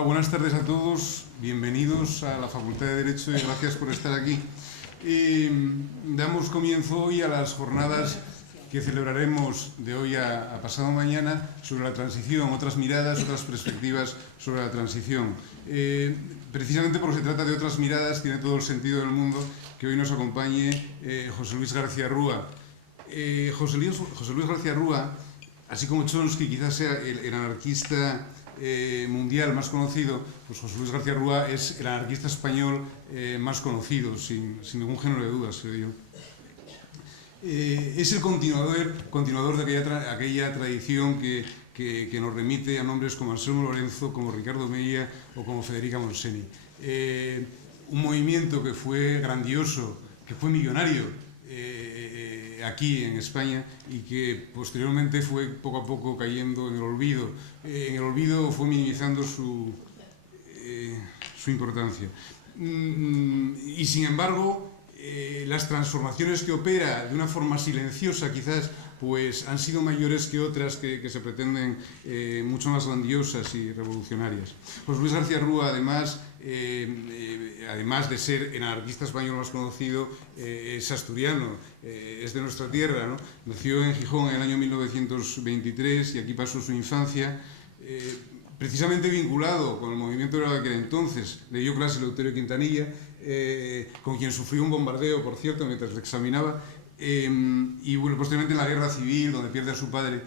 Hola, buenas tardes a todos. Bienvenidos a la Facultad de Derecho y gracias por estar aquí. Damos comienzo hoy a las jornadas que celebraremos de hoy a pasado mañana sobre la transición, otras miradas, otras perspectivas sobre la transición. Precisamente porque se trata de otras miradas, tiene todo el sentido del mundo que hoy nos acompañe José Luis García Rúa. José Luis García Rúa, así como Chomsky quizás sea el anarquista mundial más conocido, pues José Luis García Rúa es el anarquista español más conocido, sin ningún género de dudas, creo yo. Es el continuador de aquella tradición que nos remite a nombres como Anselmo Lorenzo, como Ricardo Mella o como Federica Monseni. Un movimiento que fue grandioso, que fue millonario aquí en España y que posteriormente fue poco a poco cayendo en el olvido. En el olvido fue minimizando su importancia. Y sin embargo, las transformaciones que opera de una forma silenciosa quizás pues han sido mayores que otras que se pretenden mucho más grandiosas y revolucionarias. José Luis García Rúa, además de ser el anarquista español más conocido, es asturiano, es de nuestra tierra, ¿no? Nació en Gijón en el año 1923 y aquí pasó su infancia, precisamente vinculado con el movimiento de aquel entonces. Le dio clase Eleuterio Quintanilla, con quien sufrió un bombardeo, por cierto, mientras le examinaba, y bueno, posteriormente en la guerra civil, donde pierde a su padre,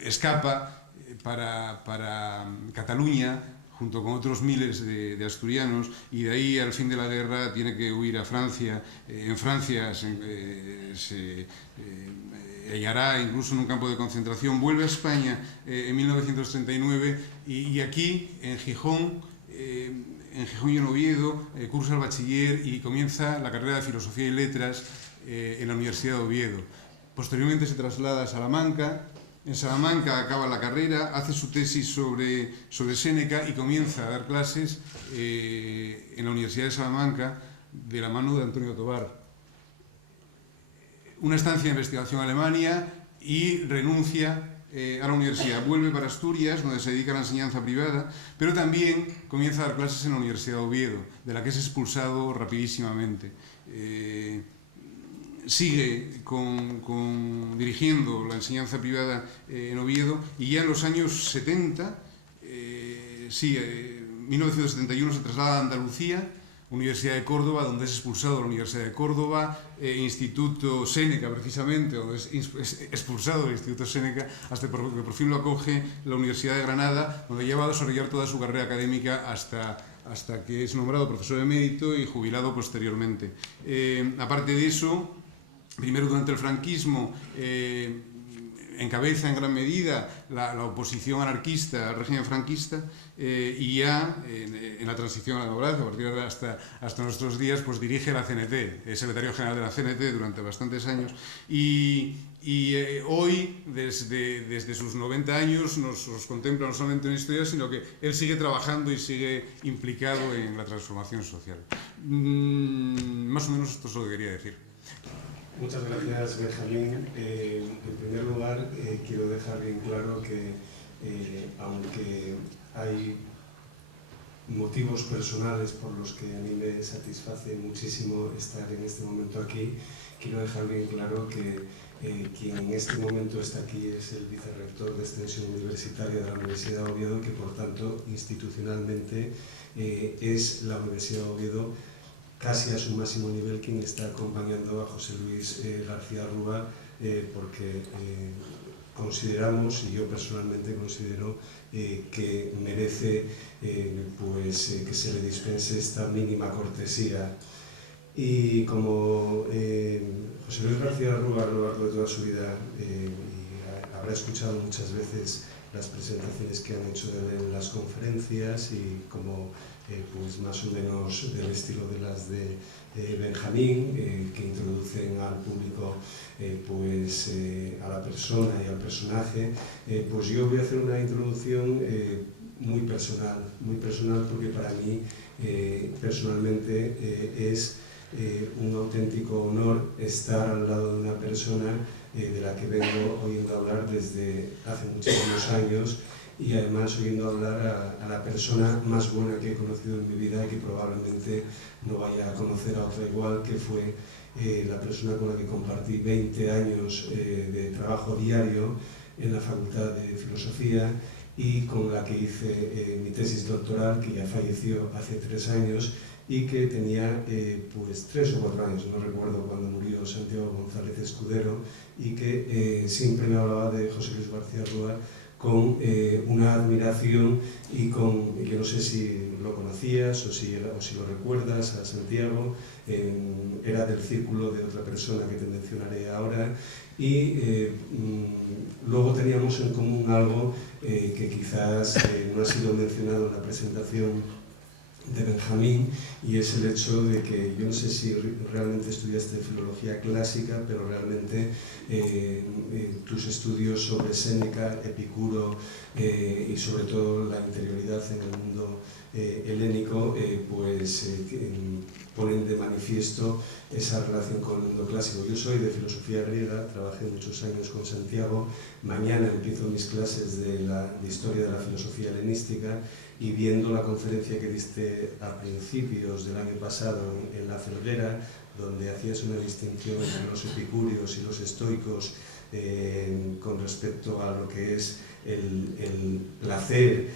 escapa para Cataluña, junto con otros miles de asturianos, y de ahí al fin de la guerra tiene que huir a Francia. En Francia se hallará incluso en un campo de concentración, vuelve a España en 1939 y aquí en Gijón y en Oviedo cursa el bachiller y comienza la carrera de Filosofía y Letras en la Universidad de Oviedo. Posteriormente se traslada a Salamanca. En Salamanca acaba la carrera, hace su tesis sobre Séneca y comienza a dar clases en la Universidad de Salamanca de la mano de Antonio Tobar. Una estancia de investigación en Alemania y renuncia a la universidad. Vuelve para Asturias, donde se dedica a la enseñanza privada, pero también comienza a dar clases en la Universidad de Oviedo, de la que es expulsado rapidísimamente. Sigue dirigiendo la enseñanza privada en Oviedo y ya en los años 70, 1971 se traslada a Andalucía, Universidad de Córdoba, donde es expulsado de la Universidad de Córdoba, Instituto Séneca, precisamente, donde es expulsado del Instituto Séneca, hasta que por fin lo acoge la Universidad de Granada, donde ya va a desarrollar toda su carrera académica hasta que es nombrado profesor emérito y jubilado posteriormente. Aparte de eso, primero durante el franquismo, encabeza en gran medida la oposición anarquista al régimen franquista y ya en la transición a la democracia, a partir de hasta nuestros días, pues dirige la CNT, es secretario general de la CNT durante bastantes años y hoy, desde sus 90 años, nos contempla no solamente en historia, sino que él sigue trabajando y sigue implicado en la transformación social. Más o menos esto es lo que quería decir. Muchas gracias, Benjamín. En primer lugar, quiero dejar bien claro que, aunque hay motivos personales por los que a mí me satisface muchísimo estar en este momento aquí, quiero dejar bien claro que quien en este momento está aquí es el vicerrector de Extensión Universitaria de la Universidad de Oviedo, que por tanto institucionalmente es la Universidad de Oviedo casi a su máximo nivel quien está acompañando a José Luis García Rúa, porque consideramos, y yo personalmente considero, que merece que se le dispense esta mínima cortesía. Y como José Luis García Rúa a lo largo de toda su vida habrá escuchado muchas veces las presentaciones que han hecho de él en las conferencias y como pues más o menos del estilo de las de Benjamín, que introducen al público a la persona y al personaje, pues yo voy a hacer una introducción muy personal porque para mí personalmente es un auténtico honor estar al lado de una persona de la que vengo oyendo hablar desde hace muchísimos años y además oyendo hablar a la persona más buena que he conocido en mi vida y que probablemente no vaya a conocer a otra igual, que fue la persona con la que compartí 20 años de trabajo diario en la Facultad de Filosofía y con la que hice mi tesis doctoral, que ya falleció hace 3 años y que tenía pues 3 o 4 años, no recuerdo cuando murió, Santiago González Escudero, y que siempre me hablaba de José Luis García Rúa con una admiración y que no sé si lo conocías o si lo recuerdas a Santiago. Era del círculo de otra persona que te mencionaré ahora, y luego teníamos en común algo que quizás no ha sido mencionado en la presentación de Benjamín, y es el hecho de que yo no sé si realmente estudiaste filología clásica, pero realmente tus estudios sobre Séneca, Epicuro y sobre todo la interioridad en el mundo helénico ponen de manifiesto esa relación con el mundo clásico. Yo soy de filosofía griega, trabajé muchos años con Santiago, mañana empiezo mis clases de historia de la filosofía helenística, y viendo la conferencia que diste a principios del año pasado en La Felguera, donde hacías una distinción entre los epicúreos y los estoicos con respecto a lo que es el placer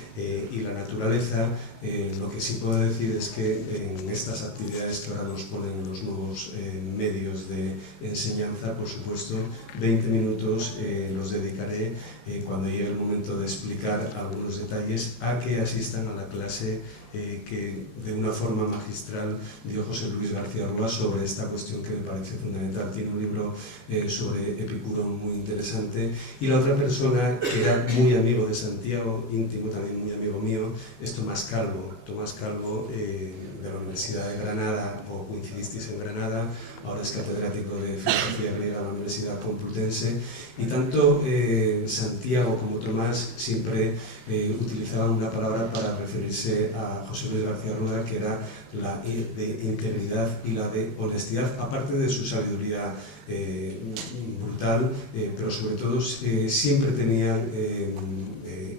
y la naturaleza, lo que sí puedo decir es que en estas actividades que ahora nos ponen los nuevos medios de enseñanza, por supuesto, 20 minutos los dedicaré cuando llegue el momento de explicar algunos detalles a que asistan a la clase que de una forma magistral dio José Luis García Rúa sobre esta cuestión que me parece fundamental. Tiene un libro sobre Epicuro muy interesante, y la otra persona que era muy amigo de Santiago, íntimo también muy amigo mío, es Tomás Calvo. Tomás Calvo de la Universidad de Granada, o coincidisteis en Granada, ahora es catedrático de Filosofía Griega en la Universidad Complutense, y tanto Santiago como Tomás siempre utilizaban una palabra para referirse a José Luis García Rúa, que era la de integridad y la de honestidad, aparte de su sabiduría brutal, pero sobre todo siempre tenían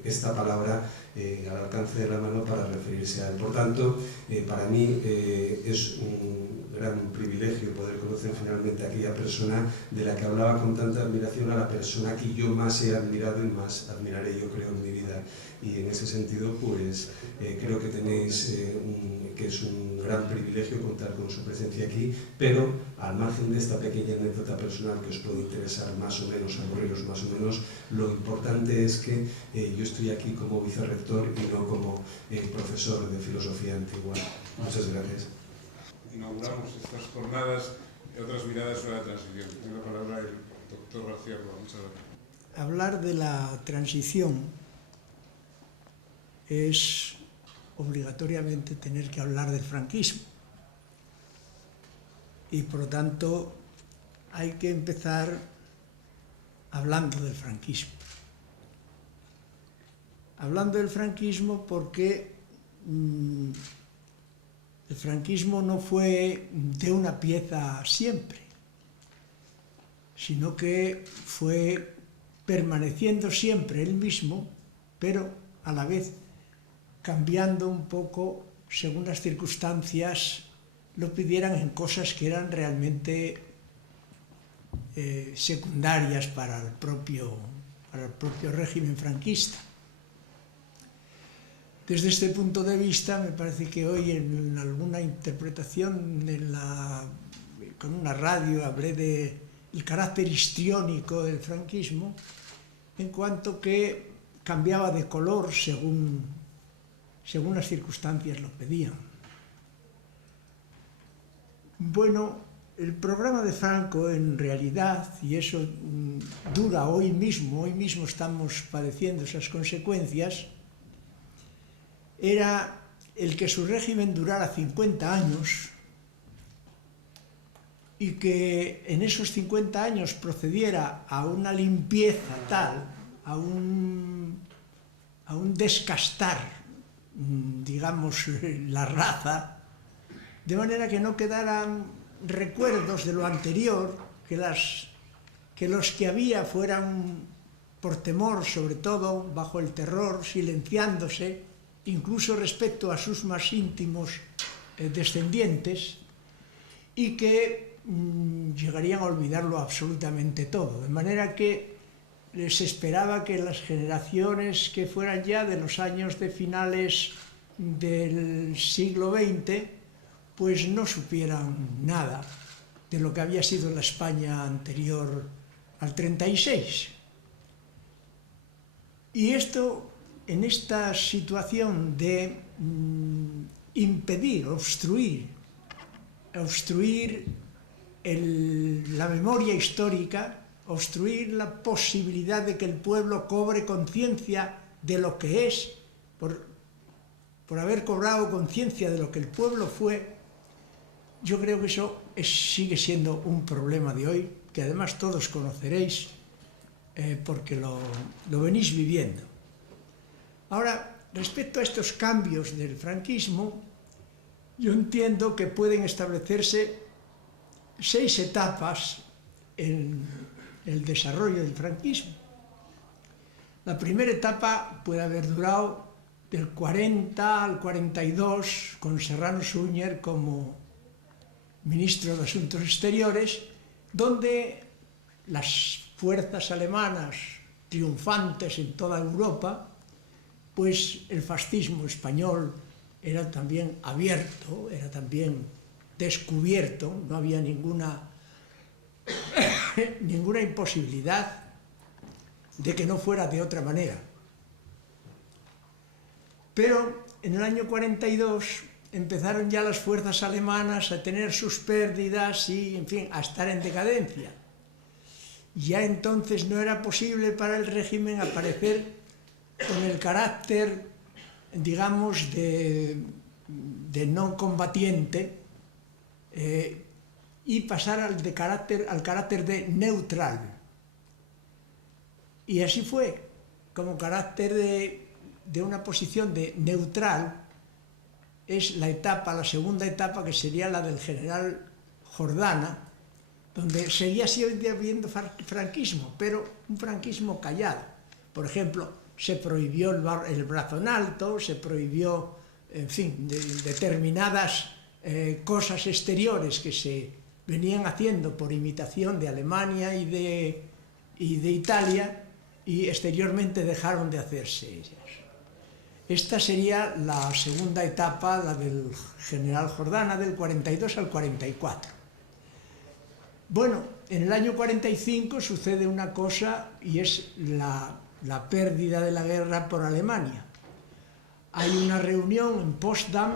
esta palabra al alcance de la mano para referirse a él. Por tanto, para mí es un gran privilegio poder conocer finalmente a aquella persona de la que hablaba con tanta admiración, a la persona que yo más he admirado y más admiraré, yo creo, en mi vida. Y en ese sentido, pues creo que tenéis que es un gran privilegio contar con su presencia aquí, pero al margen de esta pequeña anécdota personal que os puede interesar más o menos, aburriros más o menos, lo importante es que yo estoy aquí como vicerrector y no como profesor de filosofía antigua. Muchas gracias. Inauguramos estas jornadas de otras miradas sobre la transición. Tiene la palabra el doctor García Rúa. Muchas gracias. Hablar de la transición es obligatoriamente tener que hablar del franquismo, y por lo tanto hay que empezar hablando del franquismo. Hablando del franquismo porque el franquismo no fue de una pieza siempre, sino que fue permaneciendo siempre el mismo, pero a la vez cambiando un poco según las circunstancias lo pidieran, en cosas que eran realmente secundarias para el propio régimen franquista. Desde este punto de vista, me parece que hoy en alguna interpretación con una radio hablé del carácter histriónico del franquismo, en cuanto que cambiaba de color según las circunstancias lo pedían. Bueno, el programa de Franco en realidad, y eso dura hoy mismo estamos padeciendo esas consecuencias, era el que su régimen durara 50 años y que en esos 50 años procediera a una limpieza tal, a un descastar, digamos, la raza, de manera que no quedaran recuerdos de lo anterior, que los que había fueran por temor, sobre todo, bajo el terror, silenciándose, incluso respecto a sus más íntimos descendientes, y que llegarían a olvidarlo absolutamente todo. De manera que se esperaba que las generaciones que fueran ya de los años de finales del siglo XX, pues no supieran nada de lo que había sido la España anterior al 36. Y esto, en esta situación de impedir, obstruir la memoria histórica, obstruir la posibilidad de que el pueblo cobre conciencia de lo que es, por haber cobrado conciencia de lo que el pueblo fue, yo creo que eso sigue siendo un problema de hoy, que además todos conoceréis, porque lo venís viviendo. Ahora, respecto a estos cambios del franquismo, yo entiendo que pueden establecerse 6 etapas en el desarrollo del franquismo. La primera etapa puede haber durado del 40 al 42, con Serrano Suñer como ministro de Asuntos Exteriores, donde las fuerzas alemanas triunfantes en toda Europa, pues el fascismo español era también abierto, era también descubierto, no había ninguna imposibilidad de que no fuera de otra manera. Pero en el año 42 empezaron ya las fuerzas alemanas a tener sus pérdidas y, en fin, a estar en decadencia. Ya entonces no era posible para el régimen aparecer con el carácter, digamos, de no combatiente y pasar al carácter de neutral. Y así fue, como carácter de una posición de neutral, es la segunda etapa, que sería la del general Jordana, donde seguía habiendo franquismo, pero un franquismo callado. Por ejemplo, se prohibió el brazo en alto, se prohibió, en fin, determinadas cosas exteriores que se venían haciendo por imitación de Alemania y de Italia, y exteriormente dejaron de hacerse ellas. Esta sería la segunda etapa, la del general Jordana, del 42 al 44. Bueno, en el año 45 sucede una cosa, y es la pérdida de la guerra por Alemania. Hay una reunión en Potsdam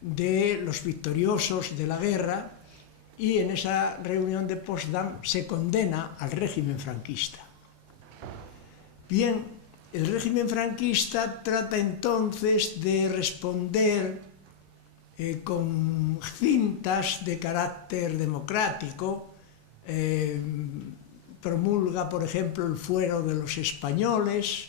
de los victoriosos de la guerra, y en esa reunión de Potsdam se condena al régimen franquista. Bien, el régimen franquista trata entonces de responder con cintas de carácter democrático, promulga, por ejemplo, el fuero de los españoles,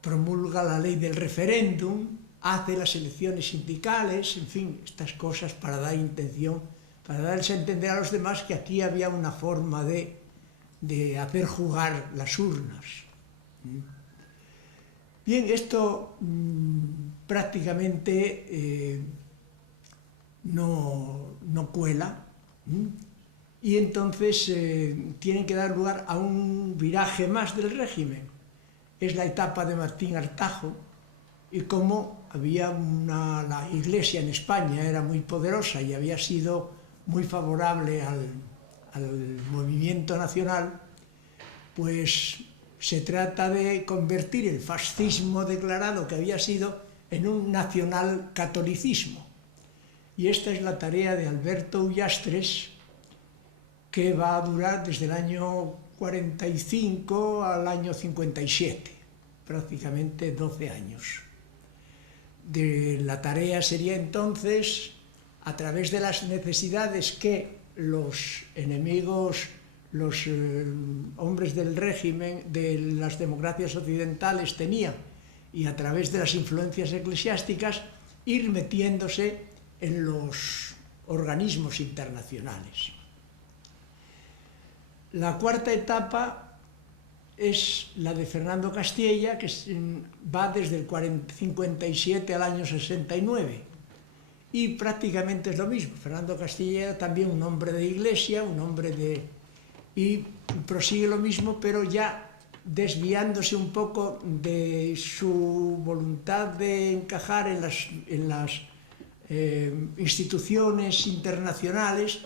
promulga la ley del referéndum, hace las elecciones sindicales, en fin, estas cosas para dar intención, para darles a entender a los demás que aquí había una forma de hacer jugar las urnas. Bien, esto prácticamente no cuela, y entonces tienen que dar lugar a un viraje más del régimen. Es la etapa de Martín Artajo, y como la Iglesia en España era muy poderosa y había sido muy favorable al movimiento nacional, pues se trata de convertir el fascismo declarado que había sido en un nacional-catolicismo. Y esta es la tarea de Alberto Ullastres, que va a durar desde el año 45 al año 57, prácticamente 12 años. La tarea sería entonces, a través de las necesidades que los enemigos, los hombres del régimen, de las democracias occidentales tenían, y a través de las influencias eclesiásticas, ir metiéndose en los organismos internacionales. La cuarta etapa es la de Fernando Castilla, que va desde el 57 al año 69. Y prácticamente es lo mismo. Fernando Castilla era también un hombre de iglesia, y prosigue lo mismo, pero ya desviándose un poco de su voluntad de encajar en las instituciones internacionales,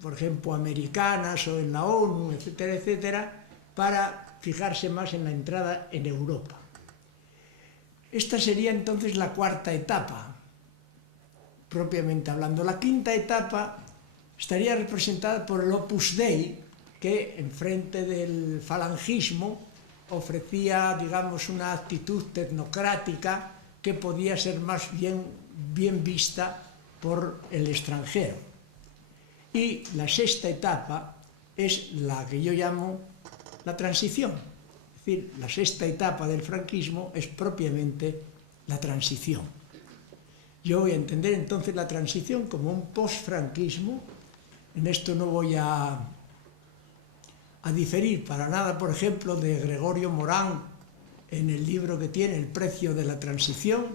por ejemplo, americanas o en la ONU, etcétera, etcétera, para fijarse más en la entrada en Europa. Esta sería entonces la cuarta etapa, propiamente hablando. La quinta etapa estaría representada por el Opus Dei, que enfrente del falangismo ofrecía, digamos, una actitud tecnocrática que podía ser más bien vista por el extranjero. Y la sexta etapa es la que yo llamo la transición. Es decir, la sexta etapa del franquismo es propiamente la transición. Yo voy a entender entonces la transición como un post-franquismo. En esto no voy a diferir para nada, por ejemplo, de Gregorio Morán en el libro que tiene El precio de la transición,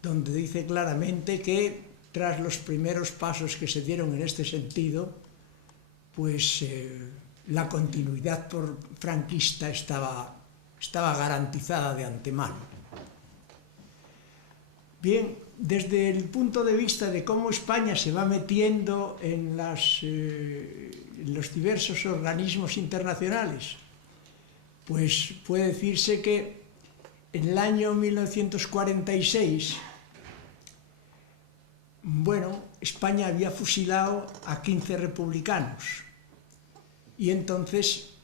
donde dice claramente que tras los primeros pasos que se dieron en este sentido, pues la continuidad franquista estaba garantizada de antemano. Bien, desde el punto de vista de cómo España se va metiendo en los diversos organismos internacionales, pues puede decirse que en el año 1946, España había fusilado a 15 republicanos y entonces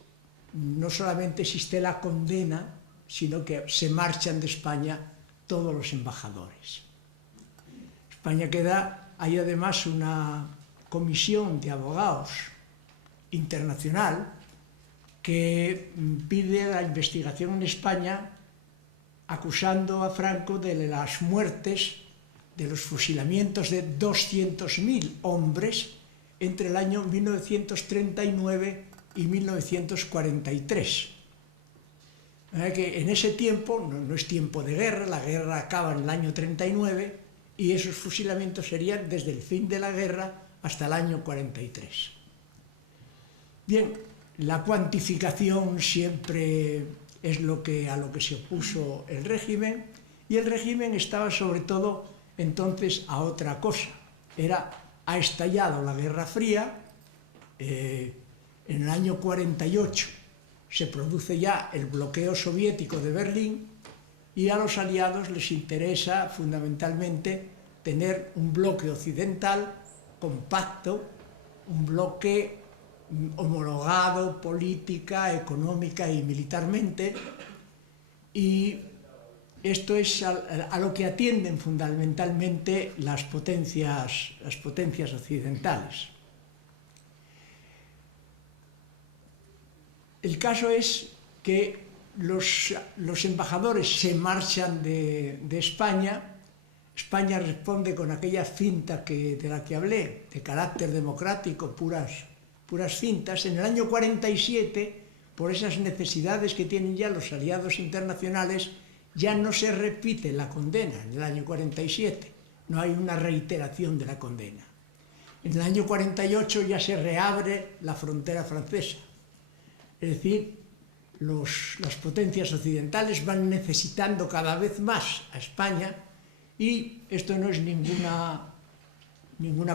no solamente existe la condena, sino que se marchan de España todos los embajadores. España hay además una comisión de abogados internacional que pide la investigación en España acusando a Franco de las muertes, de los fusilamientos de 200.000 hombres entre el año 1939 y 1943. Que en ese tiempo, no es tiempo de guerra, la guerra acaba en el año 39 y esos fusilamientos serían desde el fin de la guerra hasta el año 43. Bien, la cuantificación siempre es a lo que se opuso el régimen, y el régimen estaba sobre todo entonces a otra cosa. Ha estallado la Guerra Fría, en el año 48 se produce ya el bloqueo soviético de Berlín y a los aliados les interesa fundamentalmente tener un bloque occidental compacto, un bloque homologado política, económica y militarmente, y esto es a lo que atienden fundamentalmente las potencias occidentales. El caso es que los embajadores se marchan de España. España responde con aquella finta de la que hablé, de carácter democrático, puras fintas. En el año 47, por esas necesidades que tienen ya los aliados internacionales, ya no se repite la condena en el año 47, no hay una reiteración de la condena. En el año 48 ya se reabre la frontera francesa. Es decir, las potencias occidentales van necesitando cada vez más a España, y esto no es ninguna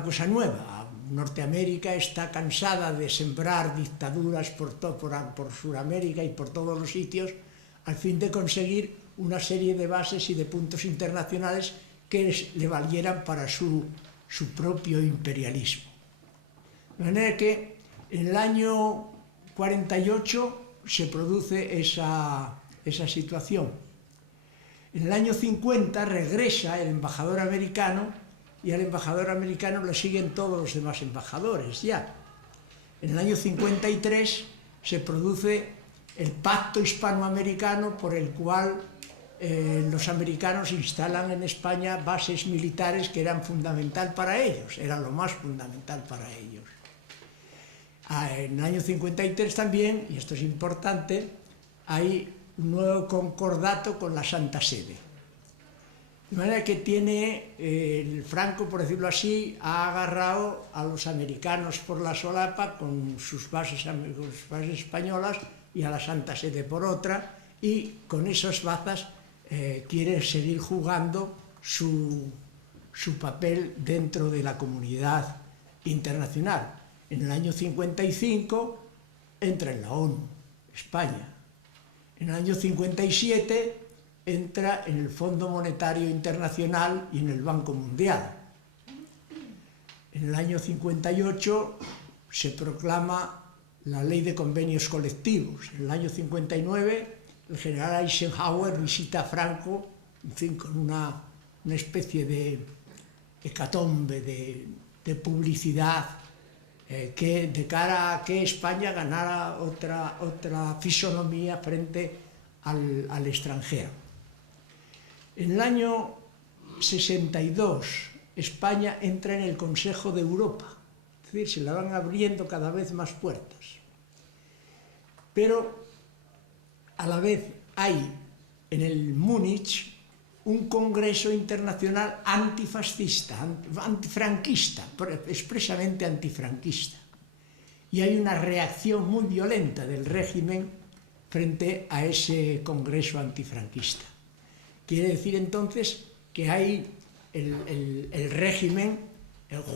cosa nueva. Norteamérica está cansada de sembrar dictaduras por Sudamérica y por todos los sitios, al fin de conseguir una serie de bases y de puntos internacionales que le valieran para su propio imperialismo. De manera que en el año 48 se produce esa situación. En el año 50 regresa el embajador americano, y al embajador americano le siguen todos los demás embajadores ya. En el año 53 se produce el pacto hispanoamericano por el cual los americanos instalan en España bases militares que eran fundamental para ellos, era lo más fundamental para ellos. En el año 53 también, y esto es importante, hay un nuevo concordato con la Santa Sede. De manera que tiene, el Franco, por decirlo así, ha agarrado a los americanos por la solapa con sus bases españolas y a la Santa Sede por otra, y con esas bazas quiere seguir jugando su papel dentro de la comunidad internacional. En el año 55 entra en la ONU, España. En el año 57 entra en el Fondo Monetario Internacional y en el Banco Mundial. En el año 58 se proclama la Ley de Convenios Colectivos. En el año 59 el general Eisenhower visita a Franco, en fin, con una especie de hecatombe de publicidad que de cara a que España ganara otra fisonomía frente al extranjero. En el año 62 España entra en el Consejo de Europa, es decir, se le van abriendo cada vez más puertas. Pero a la vez hay en el Múnich un congreso internacional antifascista, antifranquista, expresamente antifranquista. Y hay una reacción muy violenta del régimen frente a ese congreso antifranquista. Quiere decir entonces que hay el régimen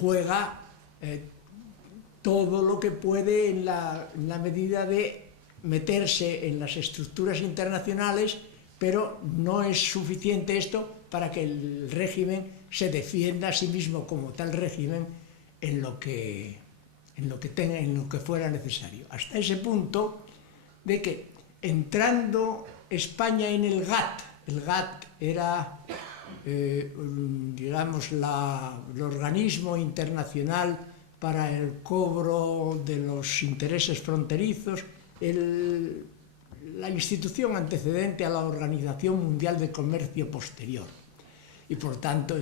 juega todo lo que puede en la medida de meterse en las estructuras internacionales, pero no es suficiente esto para que el régimen se defienda a sí mismo como tal régimen en lo que fuera necesario. Hasta ese punto de que entrando España en el GATT era, digamos, el organismo internacional para el cobro de los intereses fronterizos, la institución antecedente a la Organización Mundial de Comercio posterior. Y por tanto,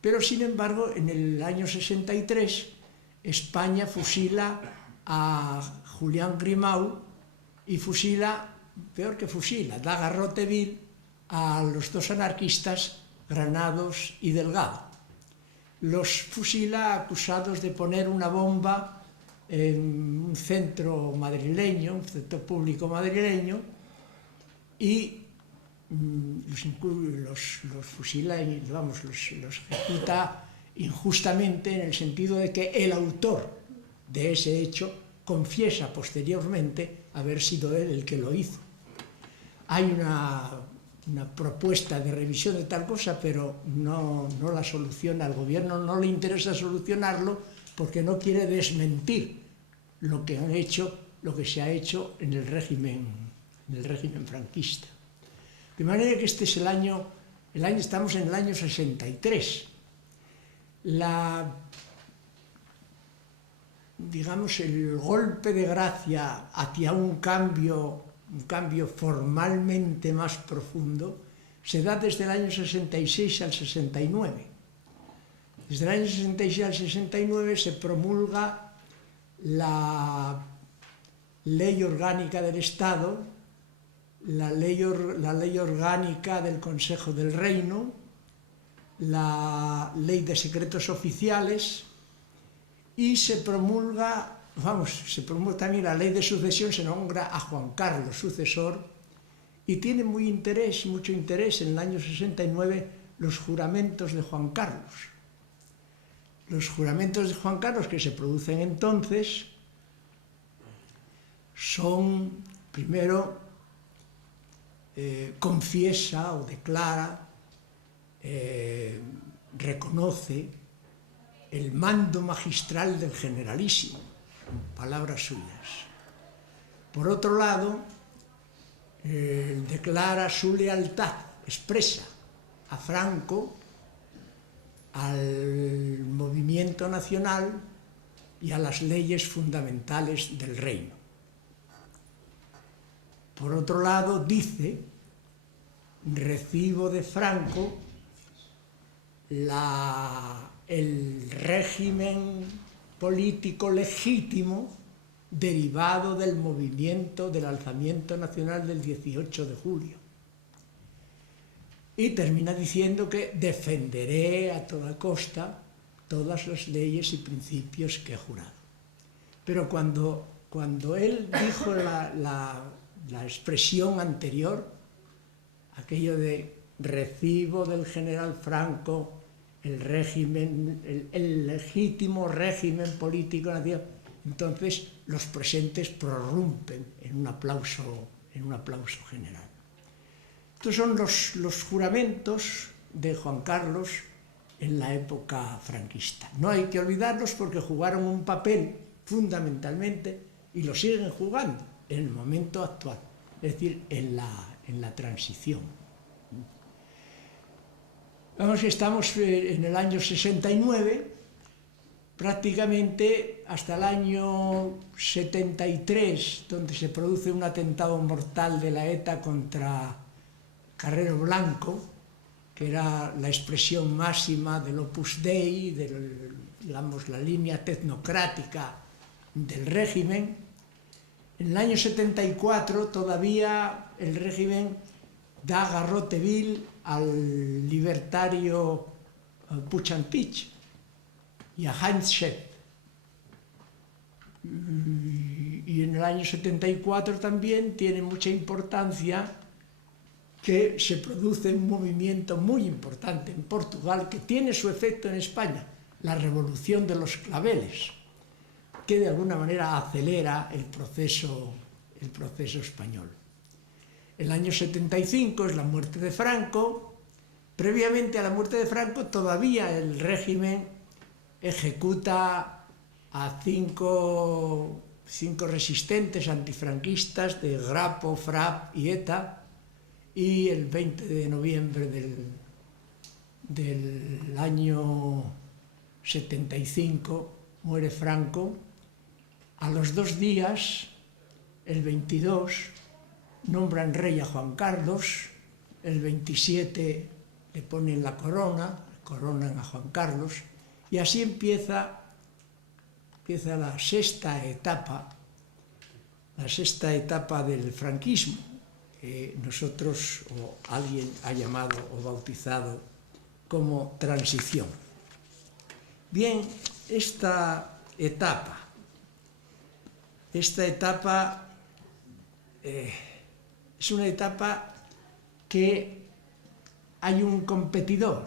pero sin embargo, en el año 63, España fusila a Julián Grimau y fusila, peor que fusila, da garrote vil a los dos anarquistas Granados y Delgado. Los fusila acusados de poner una bomba en un centro madrileño, un centro público madrileño, y los fusila y los ejecuta injustamente, en el sentido de que el autor de ese hecho confiesa posteriormente haber sido él el que lo hizo. Hay una propuesta de revisión de tal cosa, pero no la soluciona. Al gobierno no le interesa solucionarlo porque no quiere desmentir lo que han hecho, lo que se ha hecho en el régimen franquista. De manera que este es estamos en el año 63. Digamos, el golpe de gracia hacia un cambio formalmente más profundo se da desde el año 66 al 69. Desde el año 66 al 69 se promulga la Ley Orgánica del Estado, la ley orgánica del Consejo del Reino, la Ley de Secretos Oficiales, y se promulga también la Ley de Sucesión. Se nombra a Juan Carlos sucesor, y tiene mucho interés en el año 69 los juramentos de Juan Carlos. Los juramentos de Juan Carlos que se producen entonces son, primero, confiesa o declara, reconoce el mando magistral del Generalísimo, en palabras suyas. Por otro lado, declara su lealtad expresa a Franco, al movimiento nacional y a las leyes fundamentales del reino. Por otro lado, dice: recibo de Franco el régimen político legítimo derivado del movimiento del alzamiento nacional del 18 de julio. Y termina diciendo que defenderé a toda costa todas las leyes y principios que he jurado. Pero cuando él dijo la expresión anterior, aquello de recibo del general Franco el régimen, el legítimo régimen político nacional, entonces los presentes prorrumpen en un aplauso general. Estos son los juramentos de Juan Carlos en la época franquista. No hay que olvidarlos porque jugaron un papel fundamentalmente, y lo siguen jugando en el momento actual, es decir, en la transición. Vamos, estamos en el año 69, prácticamente hasta el año 73, donde se produce un atentado mortal de la ETA contra Carrero Blanco, que era la expresión máxima del Opus Dei, digamos, la línea tecnocrática del régimen. En el año 74 todavía el régimen da garrote vil al libertario Puig-Antich y a Heinz Schett. Y en el año 74 también tiene mucha importancia que se produce un movimiento muy importante en Portugal que tiene su efecto en España, la Revolución de los Claveles, que de alguna manera acelera el proceso español. El año 75 es la muerte de Franco. Previamente a la muerte de Franco todavía el régimen ejecuta a cinco resistentes antifranquistas de Grapo, FRAP y ETA, y el 20 de noviembre del año 75 muere Franco. A los 2 días, el 22, nombran rey a Juan Carlos, el 27 le ponen la corona, coronan a Juan Carlos, y así empieza la sexta etapa del franquismo, que nosotros o alguien ha llamado o bautizado como transición. Bien, esta etapa es una etapa que hay un competidor.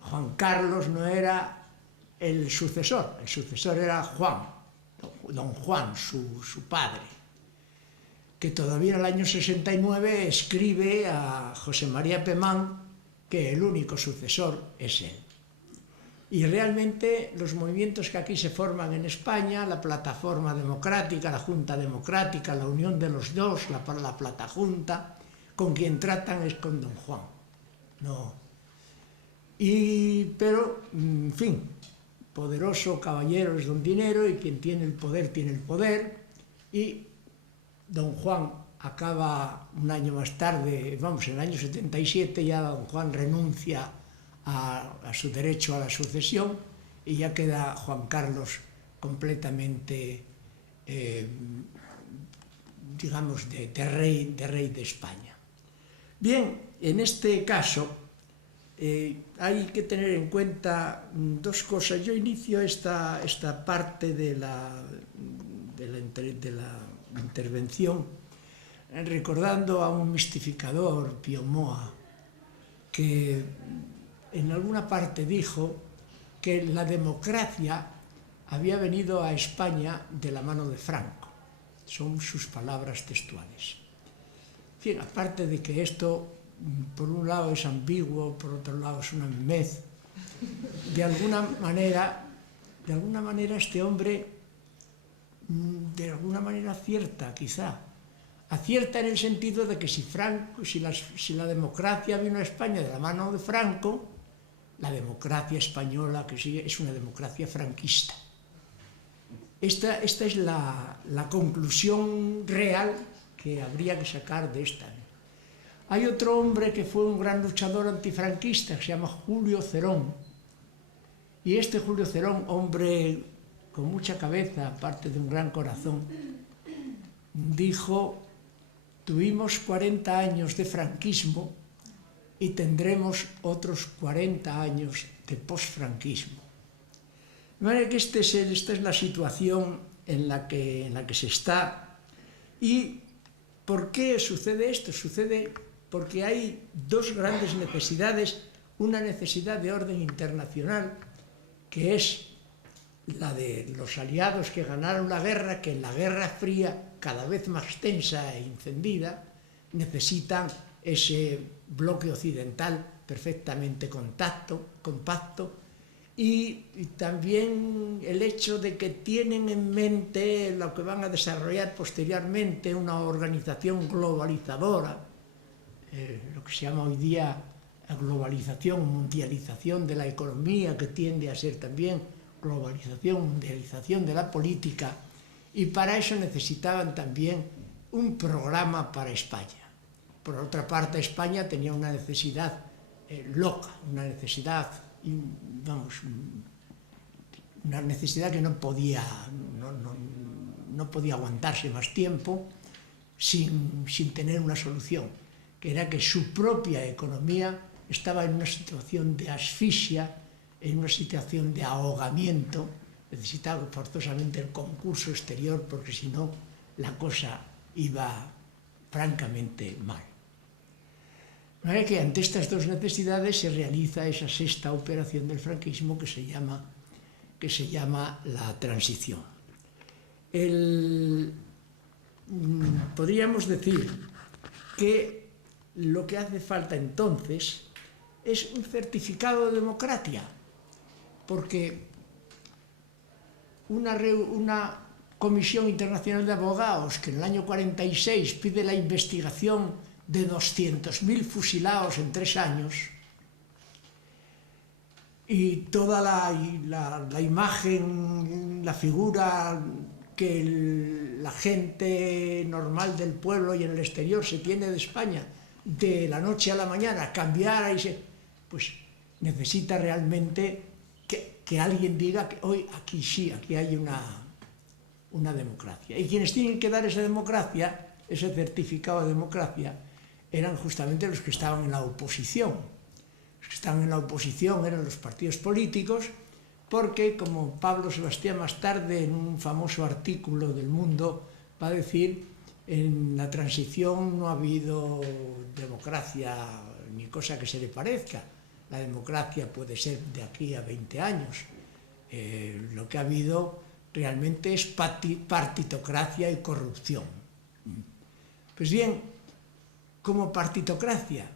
Juan Carlos no era el sucesor era Juan, don Juan, su padre, que todavía en el año 69 escribe a José María Pemán que el único sucesor es él. Y realmente los movimientos que aquí se forman en España, la Plataforma Democrática, la Junta Democrática, la unión de los dos, la Platajunta, con quien tratan es con don Juan. No. Pero, en fin, poderoso caballero es don dinero y quien tiene el poder, y don Juan acaba un año más tarde, vamos, en el año 77 ya don Juan renuncia a su derecho a la sucesión y ya queda Juan Carlos completamente, digamos, de rey de España. Bien, en este caso hay que tener en cuenta dos cosas. Yo inicio esta parte de la intervención recordando a un mistificador, Pío Moa, que en alguna parte dijo que la democracia había venido a España de la mano de Franco. Son sus palabras textuales. En fin, aparte de que esto, por un lado es ambiguo, por otro lado es una memez, de alguna manera este hombre, de alguna manera acierta, quizá. Acierta en el sentido de que si la democracia vino a España de la mano de Franco, la democracia española que sigue es una democracia franquista. Esta es la conclusión real que habría que sacar de esta. Hay otro hombre que fue un gran luchador antifranquista, que se llama Julio Cerón. Y este Julio Cerón, hombre con mucha cabeza, aparte de un gran corazón, dijo: tuvimos 40 años de franquismo y tendremos otros 40 años de posfranquismo. De manera que esta es la situación en la que se está. ¿Y por qué sucede esto? Sucede porque hay dos grandes necesidades. Una necesidad de orden internacional, que es la de los aliados que ganaron la guerra, que en la Guerra Fría, cada vez más tensa e encendida, necesitan ese bloque occidental perfectamente compacto, y también el hecho de que tienen en mente lo que van a desarrollar posteriormente, una organización globalizadora, lo que se llama hoy día la globalización, mundialización de la economía, que tiende a ser también globalización, mundialización de la política, y para eso necesitaban también un programa para España. Por otra parte, España tenía una necesidad loca, una necesidad, una necesidad que no podía aguantarse más tiempo sin tener una solución, que era que su propia economía estaba en una situación de asfixia, en una situación de ahogamiento, necesitaba forzosamente el concurso exterior, porque si no la cosa iba francamente mal. De manera que ante estas dos necesidades se realiza esa sexta operación del franquismo que se llama la transición. Podríamos decir que lo que hace falta entonces es un certificado de democracia, porque una comisión internacional de abogados que en el año 46 pide la investigación de 200.000 fusilados en 3 años, y toda la imagen, la figura que la gente normal del pueblo y en el exterior se tiene de España, de la noche a la mañana cambiara, pues necesita realmente que alguien diga que hoy aquí sí, aquí hay una democracia. Y quienes tienen que dar esa democracia, ese certificado de democracia, eran justamente los que estaban en la oposición. Los que estaban en la oposición eran los partidos políticos, porque, como Pablo Sebastián más tarde en un famoso artículo del Mundo va a decir, en la transición no ha habido democracia ni cosa que se le parezca. La democracia puede ser de aquí a 20 años. Lo que ha habido realmente es partitocracia y corrupción. Pues bien, como partitocracia,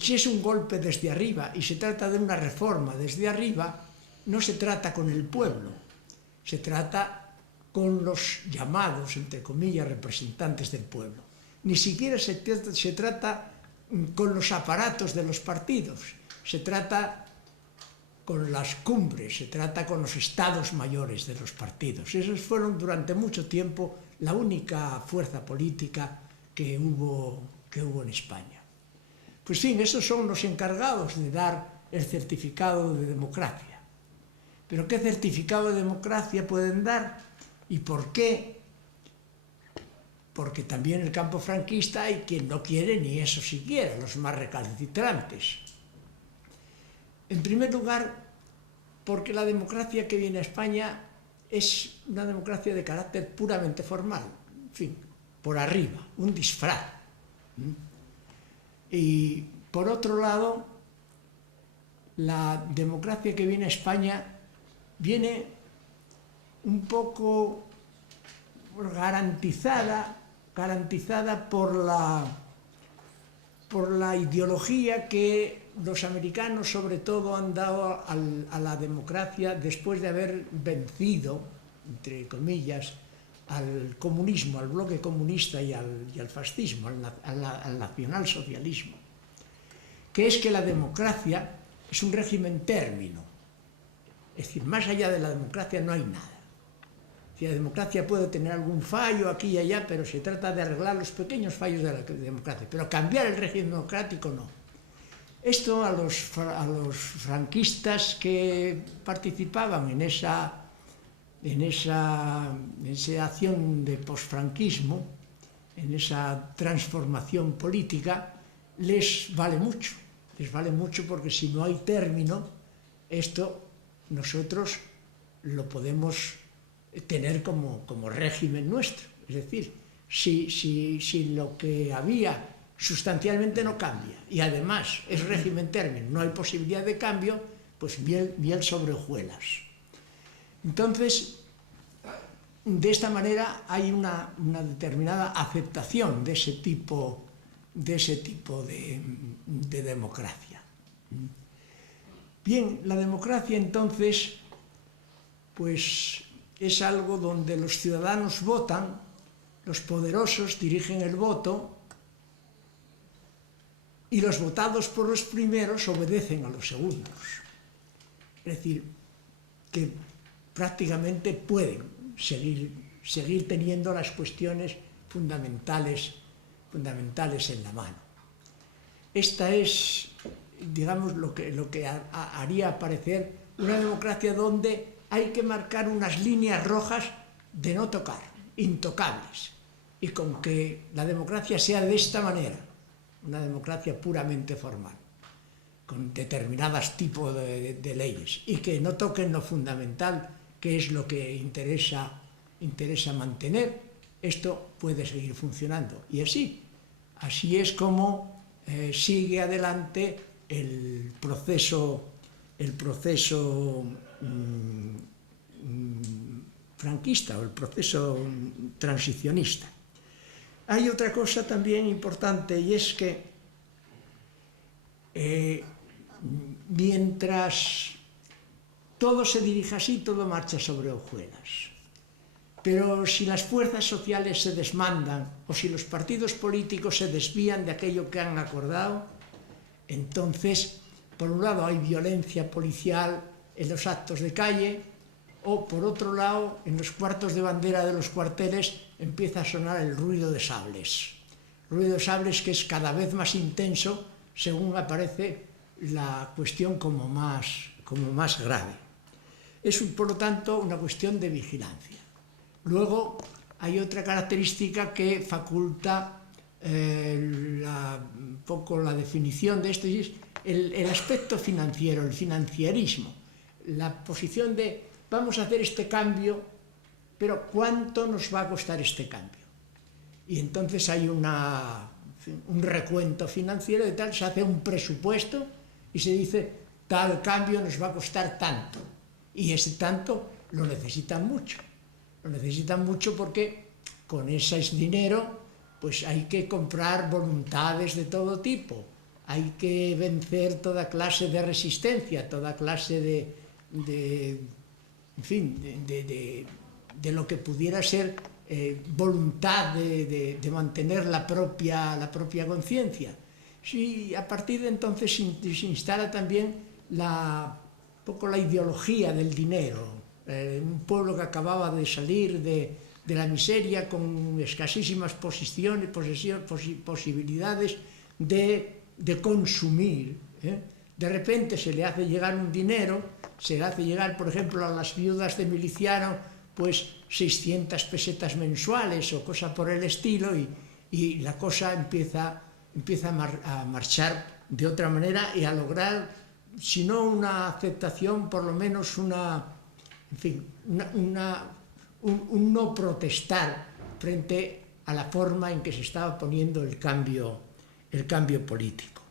si es un golpe desde arriba y se trata de una reforma desde arriba, no se trata con el pueblo, se trata con los llamados, entre comillas, representantes del pueblo. Ni siquiera se trata con los aparatos de los partidos, se trata con las cumbres, se trata con los estados mayores de los partidos. Esos fueron durante mucho tiempo la única fuerza política que hubo en España. Pues sí, esos son los encargados de dar el certificado de democracia. Pero ¿qué certificado de democracia pueden dar? ¿Y por qué? Porque también en el campo franquista hay quien no quiere ni eso siquiera, los más recalcitrantes. En primer lugar, porque la democracia que viene a España es una democracia de carácter puramente formal, en fin, por arriba, un disfraz. Y por otro lado, la democracia que viene a España viene un poco garantizada por la ideología que los americanos sobre todo han dado a la democracia después de haber vencido, entre comillas, al comunismo, al bloque comunista y al fascismo, al nacionalsocialismo, que es que la democracia es un régimen término. Es decir, más allá de la democracia no hay nada. La democracia puede tener algún fallo aquí y allá, pero se trata de arreglar los pequeños fallos de la democracia, pero cambiar el régimen democrático no. Esto a los franquistas que participaban en esa en esa acción de posfranquismo, en esa transformación política, les vale mucho. Les vale mucho porque si no hay término, esto nosotros lo podemos tener como régimen nuestro. Es decir, si lo que había sustancialmente no cambia y además es régimen término, no hay posibilidad de cambio, pues miel sobre hojuelas. Entonces, de esta manera hay una determinada aceptación de ese tipo de democracia. Bien, la democracia entonces pues es algo donde los ciudadanos votan, los poderosos dirigen el voto y los votados por los primeros obedecen a los segundos. Es decir, que prácticamente pueden seguir teniendo las cuestiones fundamentales en la mano. Esta es, digamos, lo que haría aparecer una democracia donde hay que marcar unas líneas rojas de no tocar, intocables, y con que la democracia sea de esta manera, una democracia puramente formal, con determinados tipos de leyes, y que no toquen lo fundamental, que es lo que interesa mantener, esto puede seguir funcionando. Y así es como sigue adelante el proceso franquista o el proceso transicionista. Hay otra cosa también importante y es que mientras todo se dirige así, todo marcha sobre hojuelas. Pero si las fuerzas sociales se desmandan o si los partidos políticos se desvían de aquello que han acordado, entonces, por un lado, hay violencia policial en los actos de calle o, por otro lado, en los cuartos de bandera de los cuarteles empieza a sonar el ruido de sables. El ruido de sables que es cada vez más intenso según aparece la cuestión como más grave. Es, por lo tanto, una cuestión de vigilancia. Luego, hay otra característica que faculta un poco la definición de esto, y es el aspecto financiero, el financierismo, la posición de vamos a hacer este cambio, pero ¿cuánto nos va a costar este cambio? Y entonces hay un recuento financiero de tal, se hace un presupuesto y se dice tal cambio nos va a costar tanto, y ese tanto lo necesitan mucho. Lo necesitan mucho porque con ese dinero pues hay que comprar voluntades de todo tipo, hay que vencer toda clase de resistencia, toda clase de lo que pudiera ser voluntad de mantener la propia conciencia. Sí, a partir de entonces se instala también un poco la ideología del dinero. Un pueblo que acababa de salir de la miseria con escasísimas posibilidades de consumir. De repente se le hace llegar un dinero, se le hace llegar, por ejemplo, a las viudas de miliciano, pues 600 pesetas mensuales o cosa por el estilo, y la cosa empieza a marchar de otra manera y a lograr, si no una aceptación, por lo menos un no protestar frente a la forma en que se estaba poniendo el cambio político.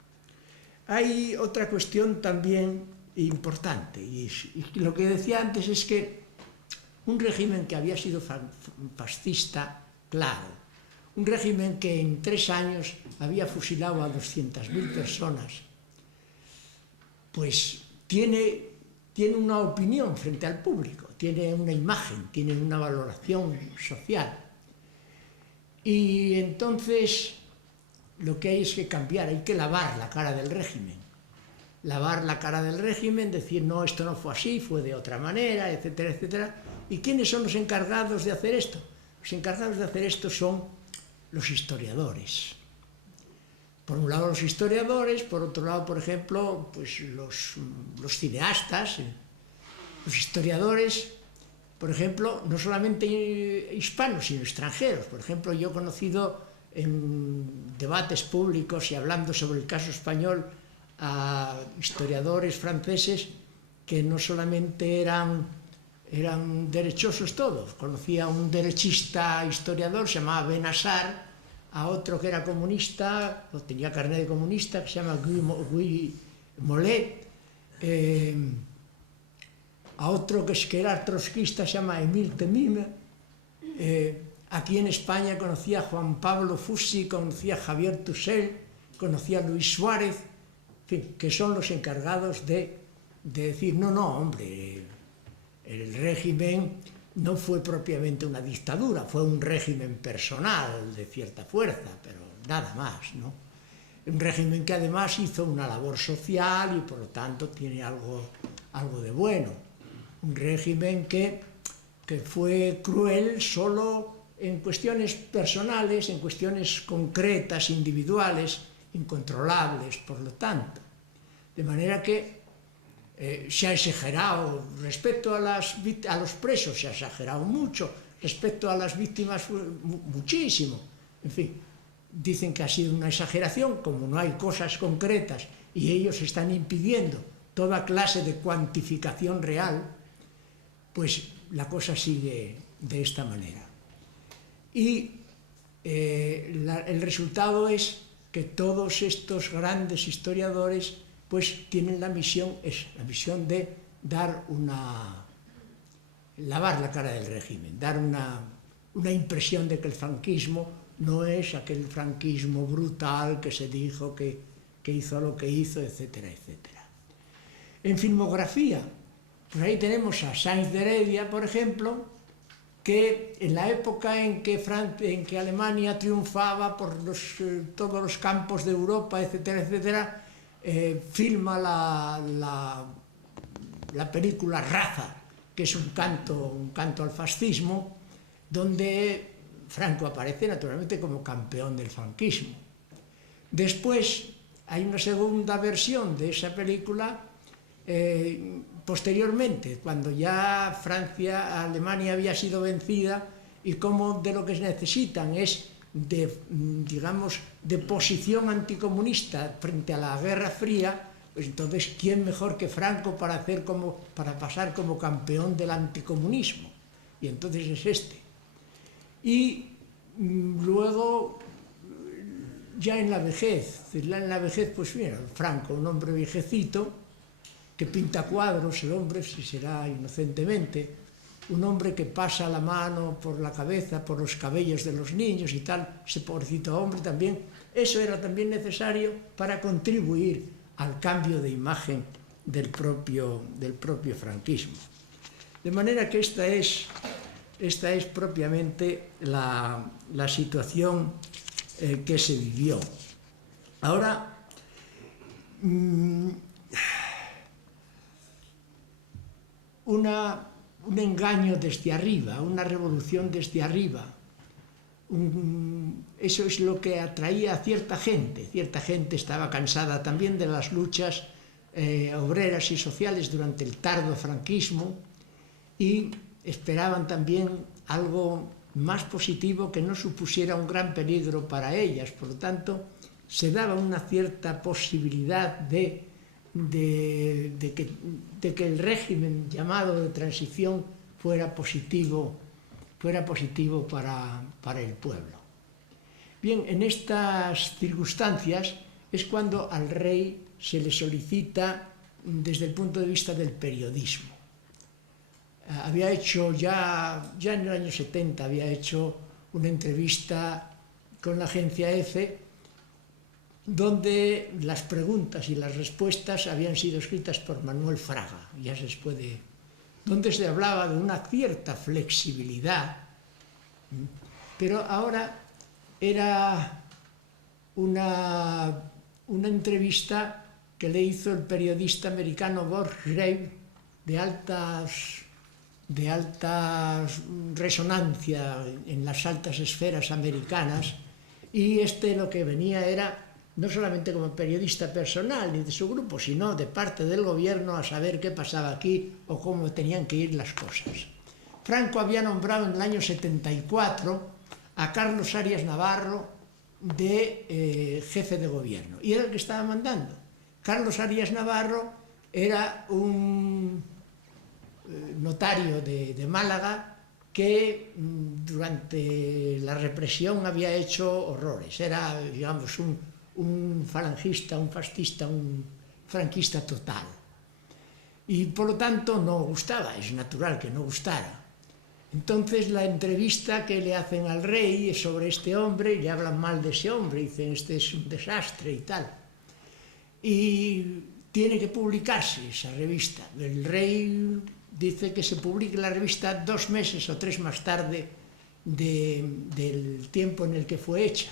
Hay otra cuestión también importante, y lo que decía antes es que un régimen que había sido fascista, claro, un régimen que en 3 años había fusilado a 200.000 personas, pues tiene una opinión frente al público, tiene una imagen, tiene una valoración social. Y entonces lo que hay es que cambiar, hay que lavar la cara del régimen. Lavar la cara del régimen, decir, no, esto no fue así, fue de otra manera, etcétera, etcétera. ¿Y quiénes son los encargados de hacer esto? Los encargados de hacer esto son los historiadores. Por un lado los historiadores, por otro lado, por ejemplo, pues los cineastas. Los historiadores por ejemplo, no solamente hispanos, sino extranjeros. Por ejemplo, yo he conocido en debates públicos y hablando sobre el caso español a historiadores franceses que no solamente eran derechosos todos. Conocí a un derechista historiador, se llamaba Benassar, a otro que era comunista, o tenía carnet de comunista, que se llama Guy Mollet, a otro que era trotskista, se llama Émile Temime. Aquí en España conocí a Juan Pablo Fussi, conocí a Javier Tussell, conocí a Luis Suárez, en fin, que son los encargados de decir, no, hombre, el régimen no fue propiamente una dictadura, fue un régimen personal de cierta fuerza, pero nada más, ¿no? Un régimen que además hizo una labor social y por lo tanto tiene algo de bueno. Un régimen que fue cruel solo en cuestiones personales, en cuestiones concretas, individuales, incontrolables, por lo tanto. De manera que se ha exagerado respecto a los presos, se ha exagerado mucho, respecto a las víctimas muchísimo. En fin, dicen que ha sido una exageración, como no hay cosas concretas y ellos están impidiendo toda clase de cuantificación real, pues la cosa sigue de esta manera. Y el resultado es que todos estos grandes historiadores pues tienen la misión de lavar la cara del régimen, dar una impresión de que el franquismo no es aquel franquismo brutal que se dijo que hizo lo que hizo, etcétera, etcétera. En filmografía, pues ahí tenemos a Sáenz de Heredia, por ejemplo, que en la época en que Alemania triunfaba por todos los campos de Europa, etcétera, etcétera, filma la película Raza, que es un canto al fascismo, donde Franco aparece naturalmente como campeón del franquismo. Después hay una segunda versión de esa película posteriormente, cuando ya Alemania había sido vencida y como de lo que necesitan es de posición anticomunista frente a la Guerra Fría, pues entonces ¿quién mejor que Franco para pasar como campeón del anticomunismo? Y entonces es este. Y luego ya en la vejez, pues mira, Franco, un hombre viejecito que pinta cuadros, el hombre, si será inocentemente, un hombre que pasa la mano por la cabeza, por los cabellos de los niños y tal, ese pobrecito hombre también, eso era también necesario para contribuir al cambio de imagen del propio franquismo. De manera que esta es propiamente la situación que se vivió. Ahora, un engaño desde arriba, una revolución desde arriba. Eso es lo que atraía a cierta gente. Cierta gente estaba cansada también de las luchas obreras y sociales durante el tardo franquismo y esperaban también algo más positivo que no supusiera un gran peligro para ellas. Por lo tanto, se daba una cierta posibilidad de que el régimen llamado de transición fuera positivo para el pueblo. Bien, en estas circunstancias es cuando al rey se le solicita desde el punto de vista del periodismo. Había hecho ya en el año 70, había hecho una entrevista con la agencia EFE, donde las preguntas y las respuestas habían sido escritas por Manuel Fraga, donde se hablaba de una cierta flexibilidad, pero ahora era una entrevista que le hizo el periodista americano Bob Graves, de alta resonancia en las altas esferas americanas, y lo que venía era no solamente como periodista personal ni de su grupo, sino de parte del gobierno a saber qué pasaba aquí o cómo tenían que ir las cosas. Franco había nombrado en el año 74 a Carlos Arias Navarro de jefe de gobierno, y era el que estaba mandando. Carlos Arias Navarro era un notario de Málaga que durante la represión había hecho horrores. Era, digamos, un falangista, un fascista, un franquista total. Y por lo tanto no gustaba, es natural que no gustara. Entonces la entrevista que le hacen al rey es sobre este hombre, y le hablan mal de ese hombre, dicen este es un desastre y tal. Y tiene que publicarse esa revista. El rey dice que se publique la revista 2 meses o 3 más tarde del tiempo en el que fue hecha.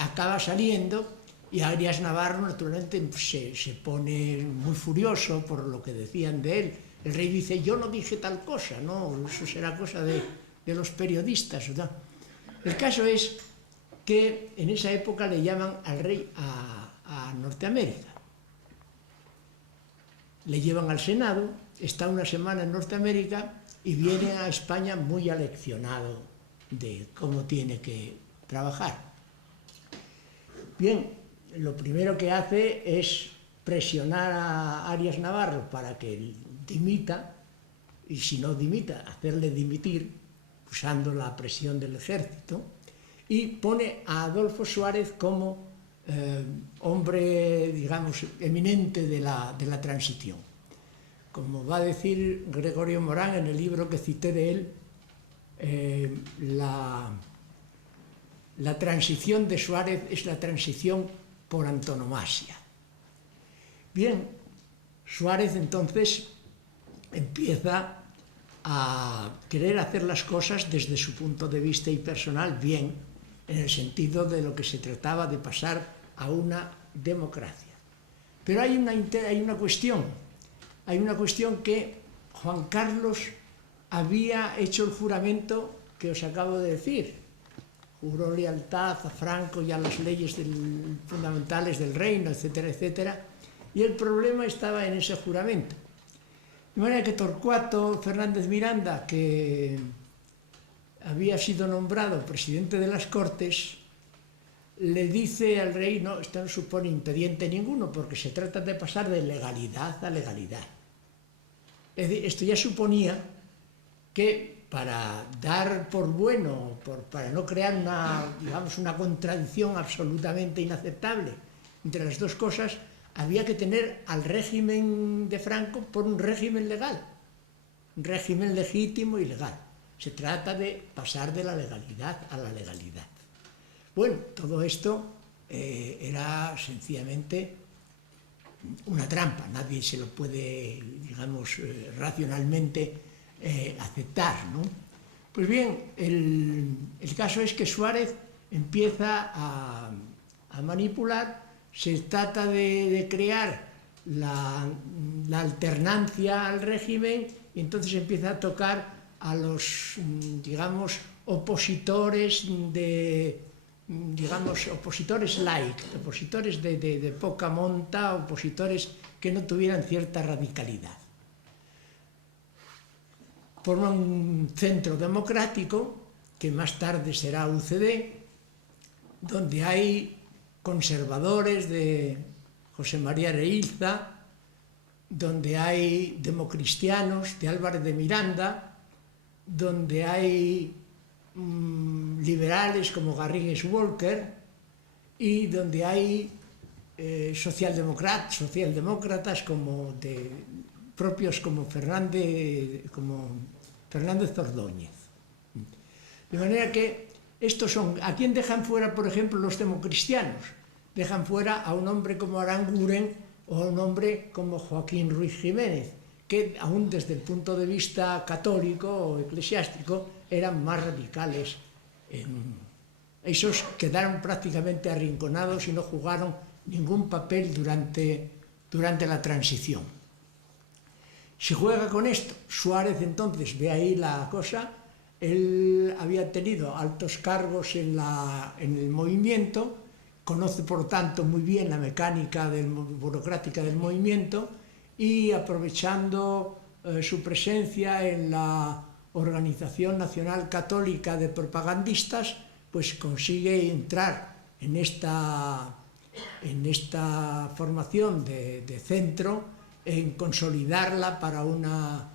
Acaba saliendo y Arias Navarro naturalmente se pone muy furioso por lo que decían de él. El rey dice, yo no dije tal cosa, no, eso será cosa de los periodistas, ¿no? El caso es que en esa época le llaman al rey a Norteamérica. Le llevan al Senado, está una semana en Norteamérica y viene a España muy aleccionado de cómo tiene que trabajar. Bien, lo primero que hace es presionar a Arias Navarro para que dimita, y si no dimita, hacerle dimitir usando la presión del ejército, y pone a Adolfo Suárez como hombre, digamos, eminente de la transición. Como va a decir Gregorio Morán en el libro que cité de él, la transición de Suárez es la transición por antonomasia. Bien, Suárez entonces empieza a querer hacer las cosas desde su punto de vista y personal bien, en el sentido de lo que se trataba de pasar a una democracia. Pero hay una cuestión que Juan Carlos había hecho el juramento que os acabo de decir. Juró lealtad a Franco y a las leyes fundamentales del reino, etcétera, etcétera. Y el problema estaba en ese juramento. De manera que Torcuato Fernández Miranda, que había sido nombrado presidente de las Cortes, le dice al rey, no, esto no supone impediente ninguno, porque se trata de pasar de legalidad a legalidad. Es decir, esto ya suponía que para dar por bueno, para no crear una contradicción absolutamente inaceptable entre las dos cosas, había que tener al régimen de Franco por un régimen legal, un régimen legítimo y legal. Se trata de pasar de la legalidad a la legalidad. Bueno, todo esto era sencillamente una trampa, nadie se lo puede, digamos, racionalmente aceptar, ¿no? Pues bien, el caso es que Suárez empieza a manipular. Se trata de crear la alternancia al régimen y entonces empieza a tocar a los, digamos, opositores opositores light, opositores de poca monta, opositores que no tuvieran cierta radicalidad. Forma un centro democrático, que más tarde será UCD, donde hay conservadores de José María Reilza, donde hay democristianos de Álvarez de Miranda, donde hay liberales como Garrigues Walker y donde hay socialdemócratas propios como Fernández Ordóñez. De manera que estos son, ¿a quién dejan fuera, por ejemplo, los democristianos? Dejan fuera a un hombre como Aranguren o a un hombre como Joaquín Ruiz Jiménez, que aún desde el punto de vista católico o eclesiástico eran más radicales. Esos quedaron prácticamente arrinconados y no jugaron ningún papel durante la transición. Se juega con esto. Suárez entonces ve ahí la cosa. Él había tenido altos cargos en el movimiento, conoce por tanto muy bien la mecánica burocrática del movimiento y aprovechando su presencia en la Organización Nacional Católica de Propagandistas, pues consigue entrar en esta formación de centro, en consolidarla para una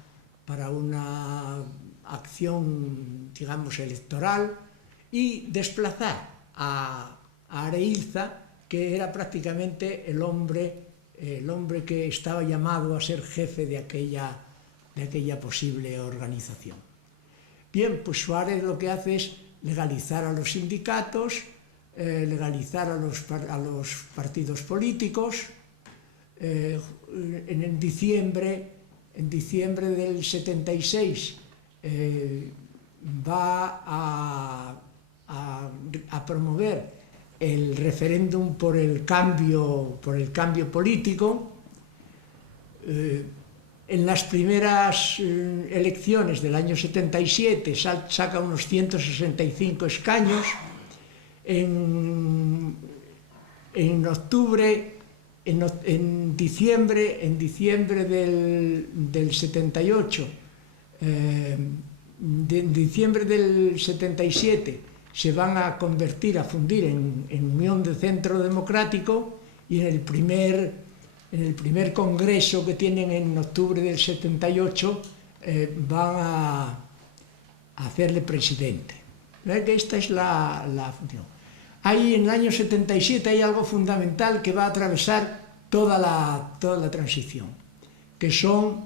acción, digamos, electoral, y desplazar a Areilza, que era prácticamente el hombre que estaba llamado a ser jefe de aquella posible organización. Bien, pues Suárez lo que hace es legalizar a los sindicatos, legalizar a los partidos políticos. En diciembre del 76 va a promover el referéndum por el cambio político. En las primeras elecciones del año 77 saca unos 165 escaños. En diciembre del 78, en diciembre del 77 se van a fundir en Unión de Centro Democrático, y en el primer congreso que tienen en octubre del 78 van a hacerle presidente. Que esta es la función. Ahí en el año 77 hay algo fundamental que va a atravesar toda la transición, que son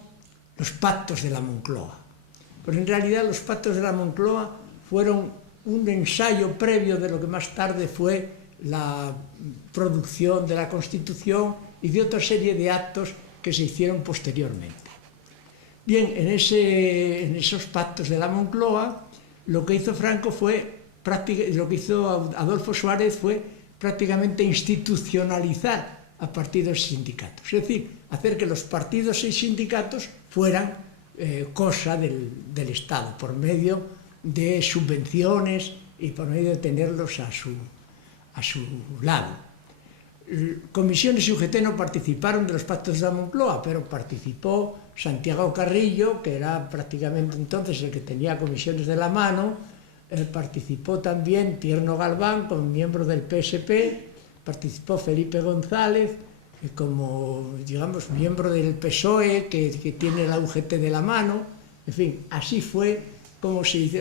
los pactos de la Moncloa. Pero en realidad los pactos de la Moncloa fueron un ensayo previo de lo que más tarde fue la producción de la Constitución y de otra serie de actos que se hicieron posteriormente. Bien, en esos pactos de la Moncloa, lo que hizo Adolfo Suárez fue prácticamente institucionalizar a partidos y sindicatos. Es decir, hacer que los partidos y sindicatos fueran cosa del Estado, por medio de subvenciones y por medio de tenerlos a su lado. Comisiones y UGT no participaron de los pactos de la Moncloa, pero participó Santiago Carrillo, que era prácticamente entonces el que tenía comisiones de la mano. Participó también Tierno Galván como miembro del PSP, participó Felipe González como, digamos, miembro del PSOE, que tiene la UGT de la mano. En fin, así fue como se hizo.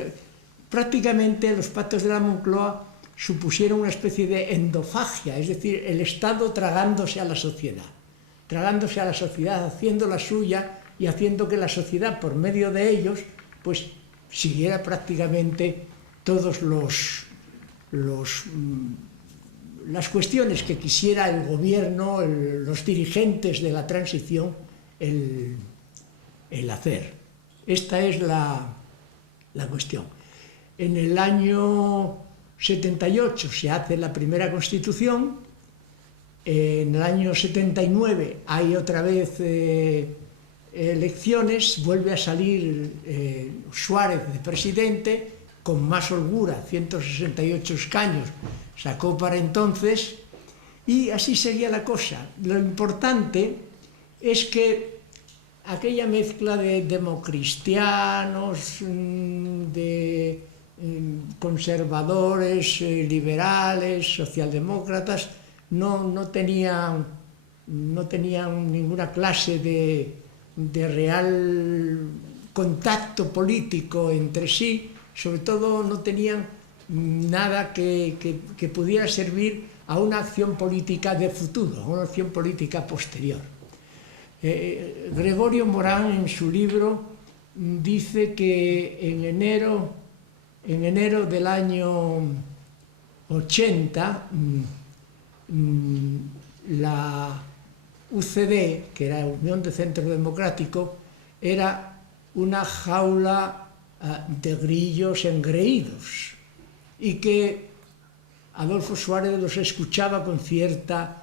Prácticamente los pactos de la Moncloa supusieron una especie de endofagia, es decir, el Estado tragándose a la sociedad, haciendo la suya y haciendo que la sociedad, por medio de ellos, pues siguiera prácticamente todos las cuestiones que quisiera el gobierno, los dirigentes de la transición, el hacer. Esta es la cuestión. En el año 78 se hace la primera Constitución. En el año 79 hay otra vez elecciones, vuelve a salir Suárez de presidente, con más holgura, 168 escaños sacó para entonces, y así seguía la cosa. Lo importante es que aquella mezcla de democristianos, de conservadores, liberales, socialdemócratas, no tenían ninguna clase de real contacto político entre sí, sobre todo no tenían nada que pudiera servir a una acción política de futuro, a una acción política posterior. Gregorio Morán, en su libro, dice que en enero del año 80, la UCD, que era Unión de Centro Democrático, era una jaula de grillos engreídos, y que Adolfo Suárez los escuchaba con cierta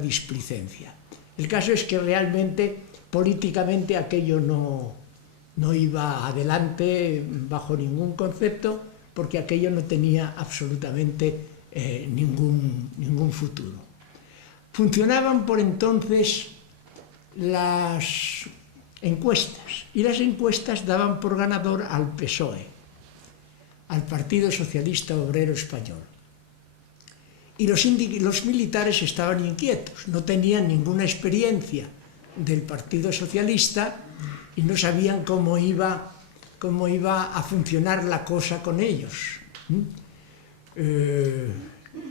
displicencia. El caso es que realmente, políticamente, aquello no iba adelante bajo ningún concepto, porque aquello no tenía absolutamente ningún futuro. Funcionaban por entonces encuestas, y las encuestas daban por ganador al PSOE, al Partido Socialista Obrero Español. Y los militares estaban inquietos, no tenían ninguna experiencia del Partido Socialista y no sabían cómo iba a funcionar la cosa con ellos.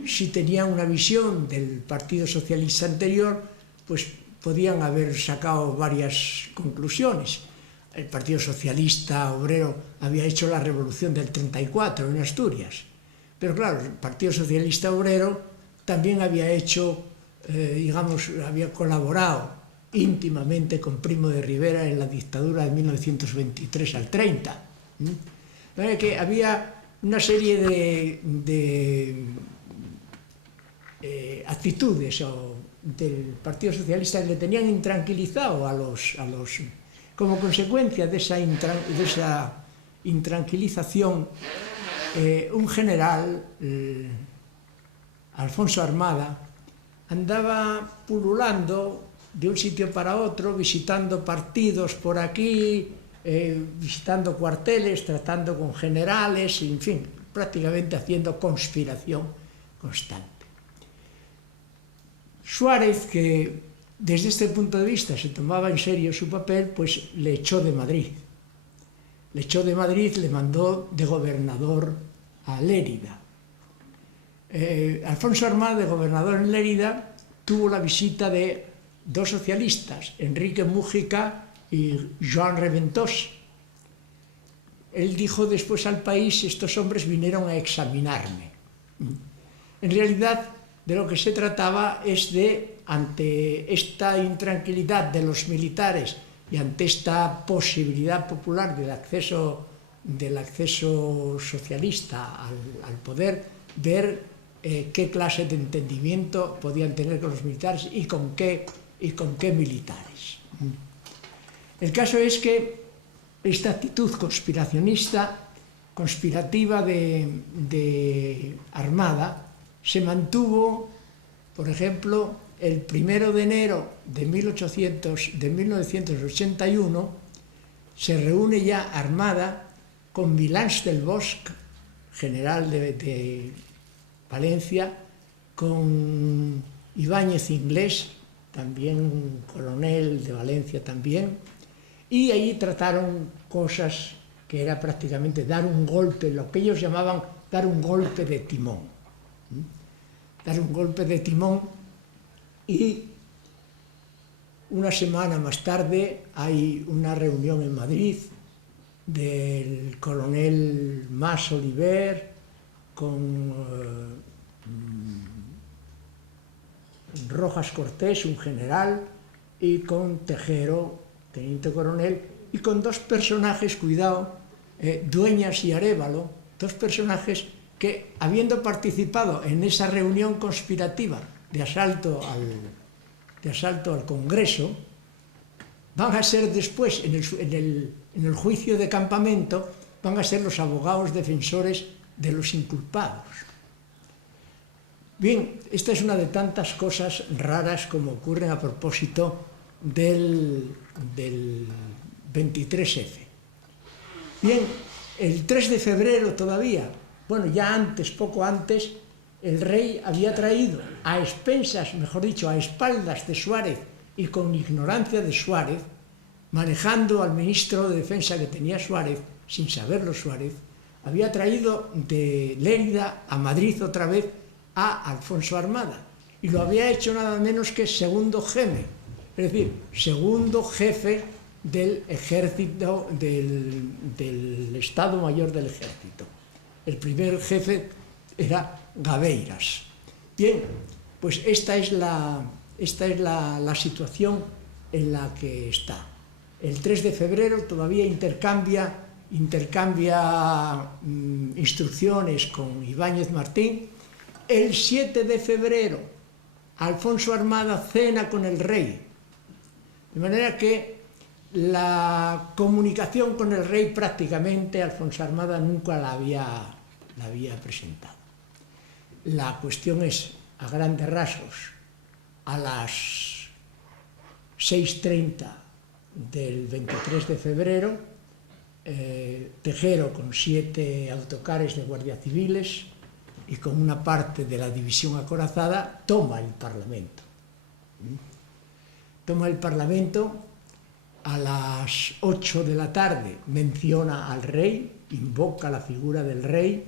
Si tenían una visión del Partido Socialista anterior, pues podían haber sacado varias conclusiones. El Partido Socialista Obrero había hecho la revolución del 34 en Asturias, pero claro, el Partido Socialista Obrero también había hecho, había colaborado íntimamente con Primo de Rivera en la dictadura de 1923 al 30. Que había una serie de actitudes del Partido Socialista que le tenían intranquilizado como consecuencia de esa intranquilización. Un general, Alfonso Armada, andaba pululando de un sitio para otro, visitando partidos por aquí, visitando cuarteles, tratando con generales, en fin, prácticamente haciendo conspiración constante. Suárez, que desde este punto de vista se tomaba en serio su papel, pues le echó de Madrid. Le mandó de gobernador a Lérida. Alfonso Armada, de gobernador en Lérida, tuvo la visita de dos socialistas, Enrique Mújica y Joan Reventós. Él dijo después al país: estos hombres vinieron a examinarme. En realidad, de lo que se trataba es de, ante esta intranquilidad de los militares y ante esta posibilidad popular del acceso socialista al poder, ver qué clase de entendimiento podían tener con los militares y con qué militares. El caso es que esta actitud conspirativa de Armada se mantuvo, por ejemplo, el 1 de enero de 1981 se reúne ya Armada con Milans del Bosch, general de Valencia, con Ibáñez Inglés, también coronel de Valencia también, y ahí trataron cosas que era prácticamente dar un golpe, lo que ellos llamaban dar un golpe de timón. Dar un golpe de timón, y una semana más tarde hay una reunión en Madrid del coronel Mas Oliver con Rojas Cortés, un general, y con Tejero, teniente coronel, y con dos personajes, cuidado, Dueñas y Arévalo, dos personajes que, habiendo participado en esa reunión conspirativa de asalto al Congreso, van a ser después, en el juicio de campamento, van a ser los abogados defensores de los inculpados. Bien, esta es una de tantas cosas raras como ocurren a propósito del 23F. Bien, el 3 de febrero todavía, bueno, ya antes, poco antes, el rey había traído a expensas, mejor dicho, a espaldas de Suárez y con ignorancia de Suárez, manejando al ministro de Defensa que tenía Suárez, sin saberlo Suárez, había traído de Lérida a Madrid otra vez a Alfonso Armada, y lo había hecho nada menos que segundo jefe, es decir, segundo jefe del ejército, del Estado Mayor del Ejército. El primer jefe era Gabeiras. Bien, pues esta es la situación en la que está. El 3 de febrero todavía intercambia instrucciones con Ibáñez Martín. El 7 de febrero, Alfonso Armada cena con el rey. De manera que la comunicación con el rey prácticamente Alfonso Armada nunca la había presentado. La cuestión es, a grandes rasgos, a las 6:30 del 23 de febrero, Tejero, con 7 autocares de guardias civiles y con una parte de la división acorazada, toma el Parlamento. Toma el Parlamento, a las 8 de la tarde menciona al rey, invoca la figura del rey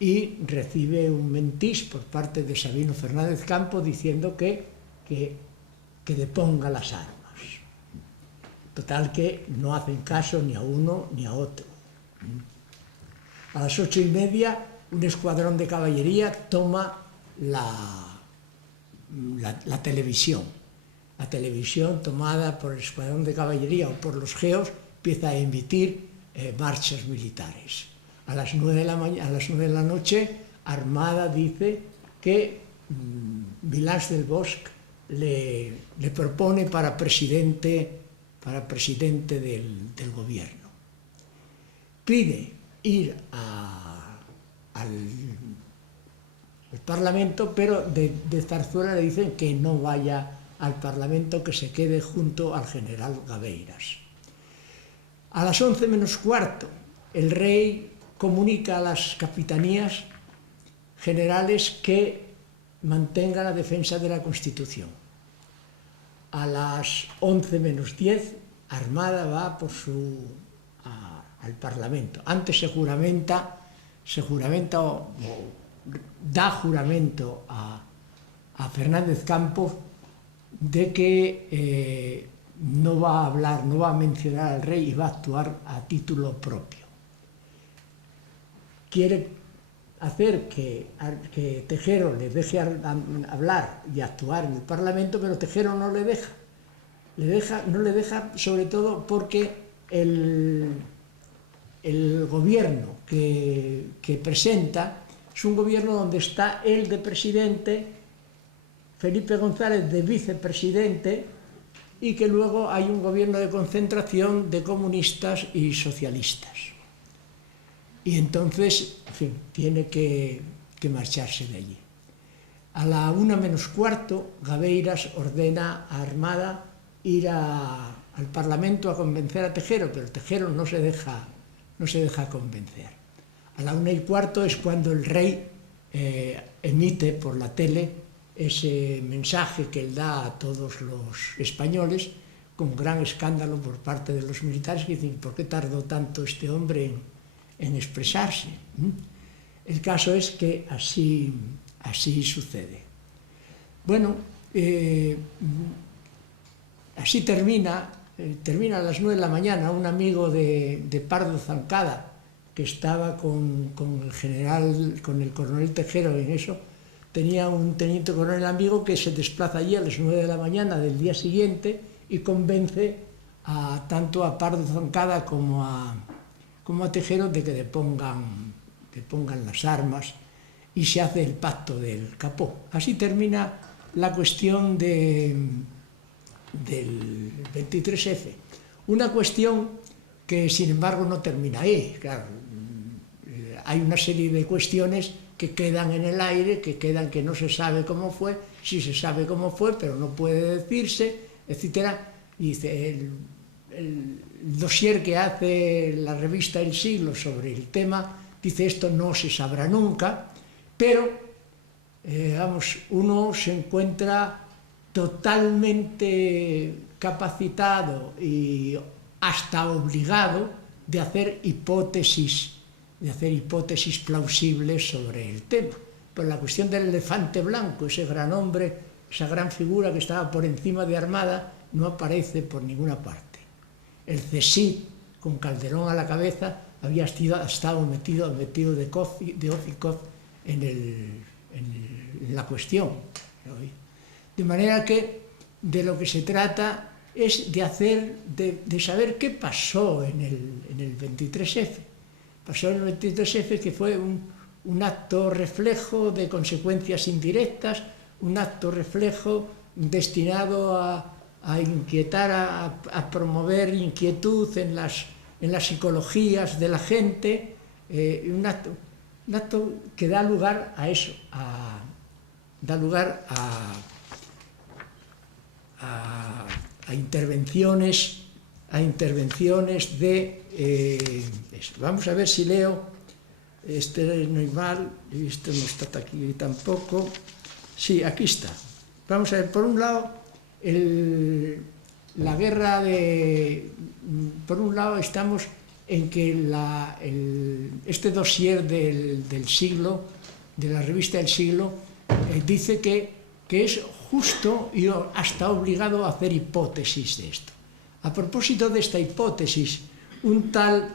y recibe un mentís por parte de Sabino Fernández Campo diciendo que deponga las armas. Total que no hacen caso ni a uno ni a otro. A las 8:30 un escuadrón de caballería toma la televisión. La televisión tomada por el escuadrón de caballería o por los geos empieza a emitir marchas militares. A las 9 de la noche, Armada dice que Milans del Bosch le propone para presidente del gobierno. Pide ir al Parlamento, pero de Zarzuela le dicen que no vaya al Parlamento, que se quede junto al general Gabeiras. A las 11 menos cuarto, el rey comunica a las capitanías generales que mantengan la defensa de la Constitución. A las 11 menos 10, Armada va al Parlamento. Antes se juramenta o da juramento a Fernández Campos de que no va a hablar, no va a mencionar al rey y va a actuar a título propio. Quiere hacer que Tejero le deje hablar y actuar en el Parlamento, pero Tejero no le deja. No le deja sobre todo porque el gobierno que presenta es un gobierno donde está él de presidente, Felipe González de vicepresidente, y que luego hay un gobierno de concentración de comunistas y socialistas. Y entonces, en fin, tiene que marcharse de allí. A la 1 menos cuarto, Gabeiras ordena a Armada ir al Parlamento a convencer a Tejero, pero Tejero no se deja convencer. A la 1:15 es cuando el rey emite por la tele ese mensaje que él da a todos los españoles, con gran escándalo por parte de los militares, que dicen: ¿por qué tardó tanto este hombre en expresarse? El caso es que así sucede. Bueno, así termina a las 9 de la mañana. Un amigo de Pardo Zancada, que estaba con el coronel Tejero en eso, tenía un teniente coronel amigo que se desplaza allí a las 9 de la mañana del día siguiente y convence tanto a Pardo Zancada como a Tejero de que depongan las armas, y se hace el pacto del capó. Así termina la cuestión del 23F. Una cuestión que, sin embargo, no termina ahí. Claro, hay una serie de cuestiones que quedan en el aire, que no se sabe cómo fue, sí se sabe cómo fue, pero no puede decirse, etc. Y dice, el dossier que hace la revista El Siglo sobre el tema, dice: esto no se sabrá nunca, pero uno se encuentra totalmente capacitado y hasta obligado de hacer hipótesis plausibles sobre el tema. Pero la cuestión del elefante blanco, ese gran hombre, esa gran figura que estaba por encima de Armada, no aparece por ninguna parte. El CSIC, con Calderón a la cabeza, había estado metido de hocico en la cuestión. De manera que de lo que se trata es de saber qué pasó en el 23F. Pasó en el 23F, que fue un acto reflejo de consecuencias indirectas, un acto reflejo destinado a inquietar, a promover inquietud en las psicologías de la gente, un acto que da lugar a eso, da lugar a intervenciones a intervenciones de eso. Vamos a ver si leo, este no hay mal, esto no está aquí tampoco, sí, aquí está. Vamos a ver, por un lado, la guerra de... Por un lado estamos en que este dossier del siglo, de la revista del siglo, dice que es justo y hasta obligado a hacer hipótesis de esto. A propósito de esta hipótesis, un tal,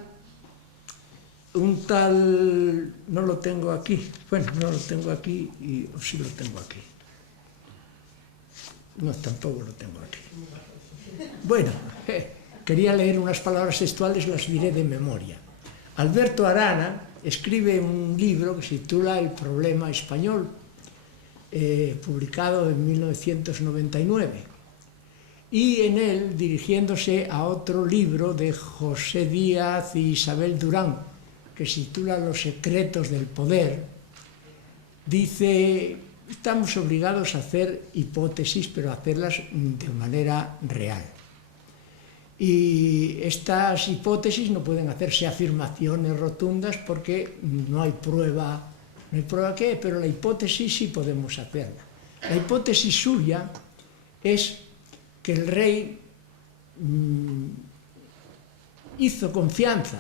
no lo tengo aquí, bueno, no lo tengo aquí, o sí lo tengo aquí. No, tampoco lo tengo aquí. Bueno, quería leer unas palabras textuales, las diré de memoria. Alberto Arana escribe un libro que se titula El problema español, publicado en 1999. Y en él, dirigiéndose a otro libro de José Díaz y Isabel Durán, que se titula Los secretos del poder, dice: estamos obligados a hacer hipótesis, pero a hacerlas de manera real. Y estas hipótesis no pueden hacerse afirmaciones rotundas porque no hay prueba que, pero la hipótesis sí podemos hacerla. La hipótesis suya es que el rey hizo confianza,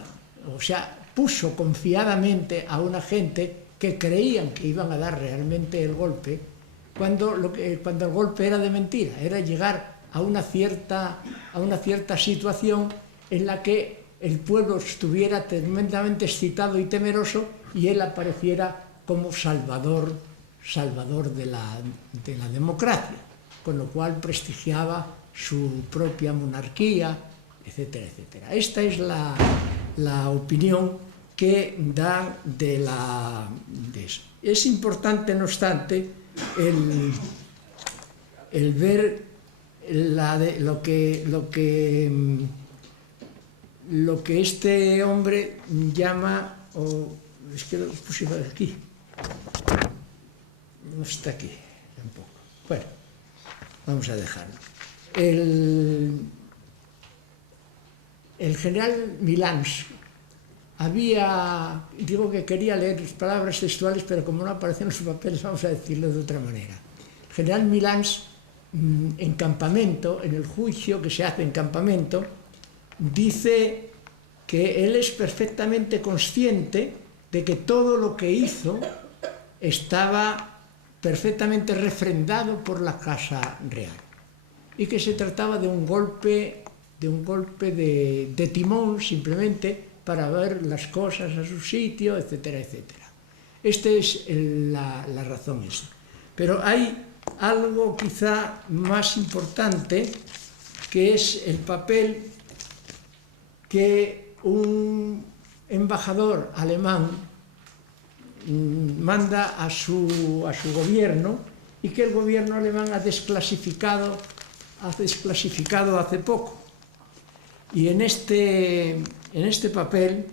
o sea, puso confiadamente a una gente que creían que iban a dar realmente el golpe, cuando el golpe era de mentira, era llegar a una cierta situación en la que el pueblo estuviera tremendamente excitado y temeroso y él apareciera como salvador de la democracia, con lo cual prestigiaba su propia monarquía, etcétera, etcétera. Esta es la opinión que dan de eso. Es importante, no obstante, el ver lo que este hombre llama, es que lo puse aquí, no está aquí tampoco. Bueno, vamos a dejarlo. El general Milans digo que quería leer palabras textuales, pero como no aparecen en sus papeles, vamos a decirlo de otra manera. El general Milans, en campamento, en el juicio que se hace en campamento, dice que él es perfectamente consciente de que todo lo que hizo estaba perfectamente refrendado por la Casa Real y que se trataba de un golpe de timón, simplemente para ver las cosas a su sitio, etcétera, etcétera. Esta es la razón esa. Pero hay algo quizá más importante, que es el papel que un embajador alemán manda a su gobierno y que el gobierno alemán ha desclasificado hace poco. Y en este papel,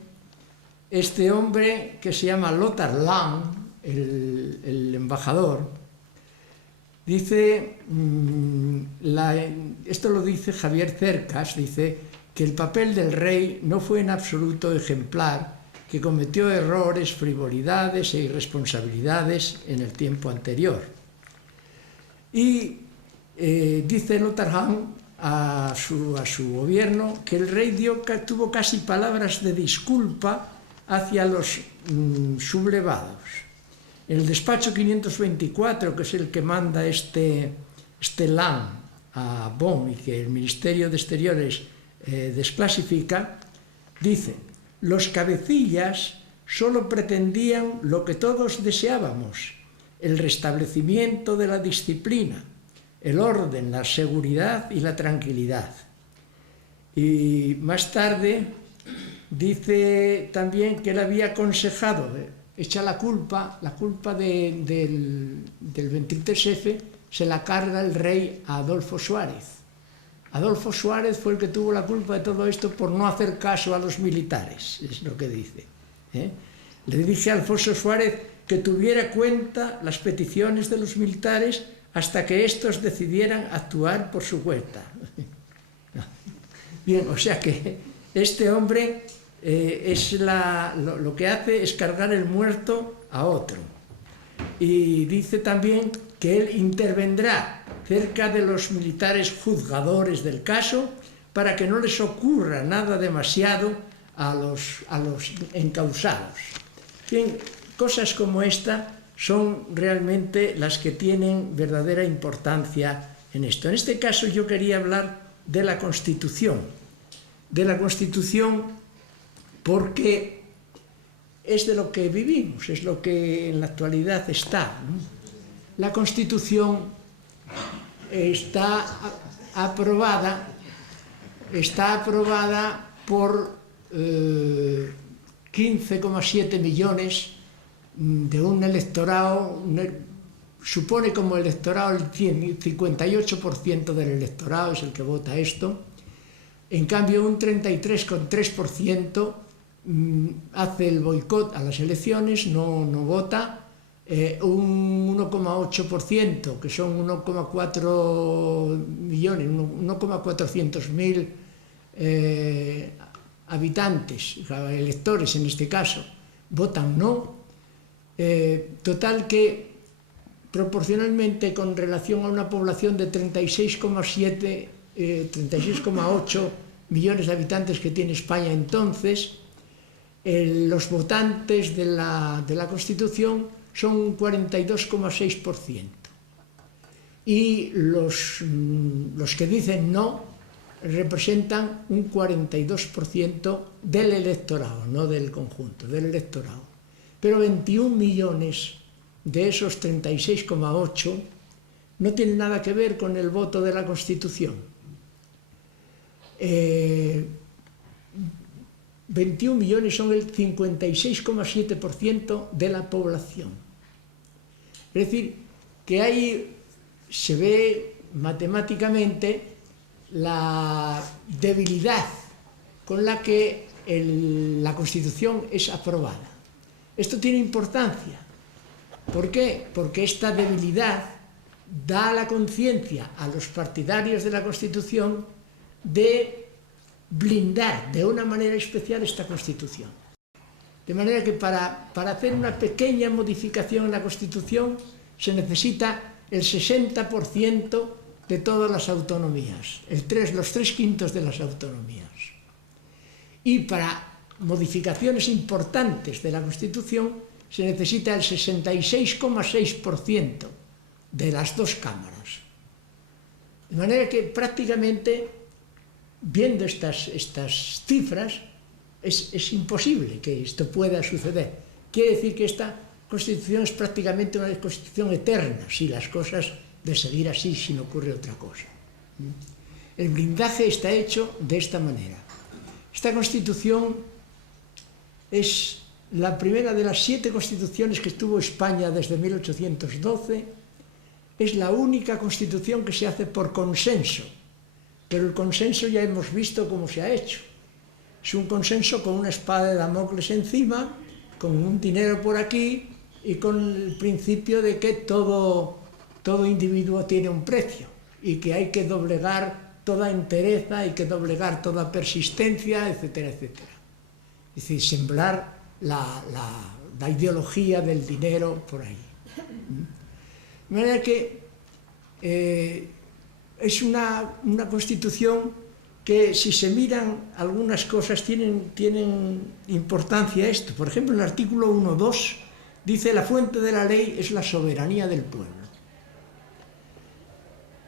este hombre que se llama Lothar Lang, el embajador, dice, esto lo dice Javier Cercas, dice que el papel del rey no fue en absoluto ejemplar, que cometió errores, frivolidades e irresponsabilidades en el tiempo anterior. Y dice Lothar Lang a su gobierno que el rey tuvo casi palabras de disculpa hacia los sublevados. En el despacho 524, que es el que manda este Lang a Bonn y que el Ministerio de Exteriores desclasifica, dice: los cabecillas solo pretendían lo que todos deseábamos, el restablecimiento de la disciplina, el orden, la seguridad y la tranquilidad. Y más tarde dice también que él había aconsejado, echa la culpa del 23F, se la carga el rey a Adolfo Suárez. Adolfo Suárez fue el que tuvo la culpa de todo esto por no hacer caso a los militares, es lo que dice. Le dije a Alfonso Suárez que tuviera en cuenta las peticiones de los militares hasta que estos decidieran actuar por su cuenta. Bien, o sea que este hombre lo que hace es cargar el muerto a otro. Y dice también que él intervendrá cerca de los militares juzgadores del caso para que no les ocurra nada demasiado a los encausados. Bien, cosas como esta son realmente las que tienen verdadera importancia en esto. En este caso yo quería hablar de la Constitución. De la Constitución porque es de lo que vivimos, es lo que en la actualidad está, ¿no? La Constitución está aprobada por 15,7 millones de un electorado, supone como electorado el 58% del electorado es el que vota esto. En cambio, un 33,3% hace el boicot a las elecciones, no vota. Un 1,8%, que son 1,4 millones, 1,400.000 habitantes, electores en este caso, votan no. Total que proporcionalmente con relación a una población de 36,8 millones de habitantes que tiene España entonces, los votantes de la Constitución son un 42,6%. Y los que dicen no representan un 42% del electorado, no del conjunto, del electorado. Pero 21 millones de esos 36,8 no tienen nada que ver con el voto de la Constitución. 21 millones son el 56,7% de la población. Es decir, que ahí se ve matemáticamente la debilidad con la que la Constitución es aprobada. Esto tiene importancia. ¿Por qué? Porque esta debilidad da la conciencia a los partidarios de la Constitución de blindar de una manera especial esta Constitución. De manera que para hacer una pequeña modificación en la Constitución se necesita el 60% de todas las autonomías, los 3/5 de las autonomías. Y para modificaciones importantes de la Constitución se necesita el 66,6% de las dos cámaras. De manera que prácticamente, viendo estas cifras, es imposible que esto pueda suceder. Quiere decir que esta Constitución es prácticamente una Constitución eterna, si las cosas de seguir así, si no ocurre otra cosa. El blindaje está hecho de esta manera. Esta Constitución es la primera de las 7 constituciones que tuvo España desde 1812. Es la única Constitución que se hace por consenso. Pero el consenso ya hemos visto cómo se ha hecho. Es un consenso con una espada de Damocles encima, con un dinero por aquí y con el principio de que todo individuo tiene un precio y que hay que doblegar toda entereza, hay que doblegar toda persistencia, etcétera, etcétera. Es decir, sembrar la ideología del dinero por ahí. De manera que es una Constitución que, si se miran algunas cosas, tienen importancia esto. Por ejemplo, el artículo 1.2 dice: la fuente de la ley es la soberanía del pueblo.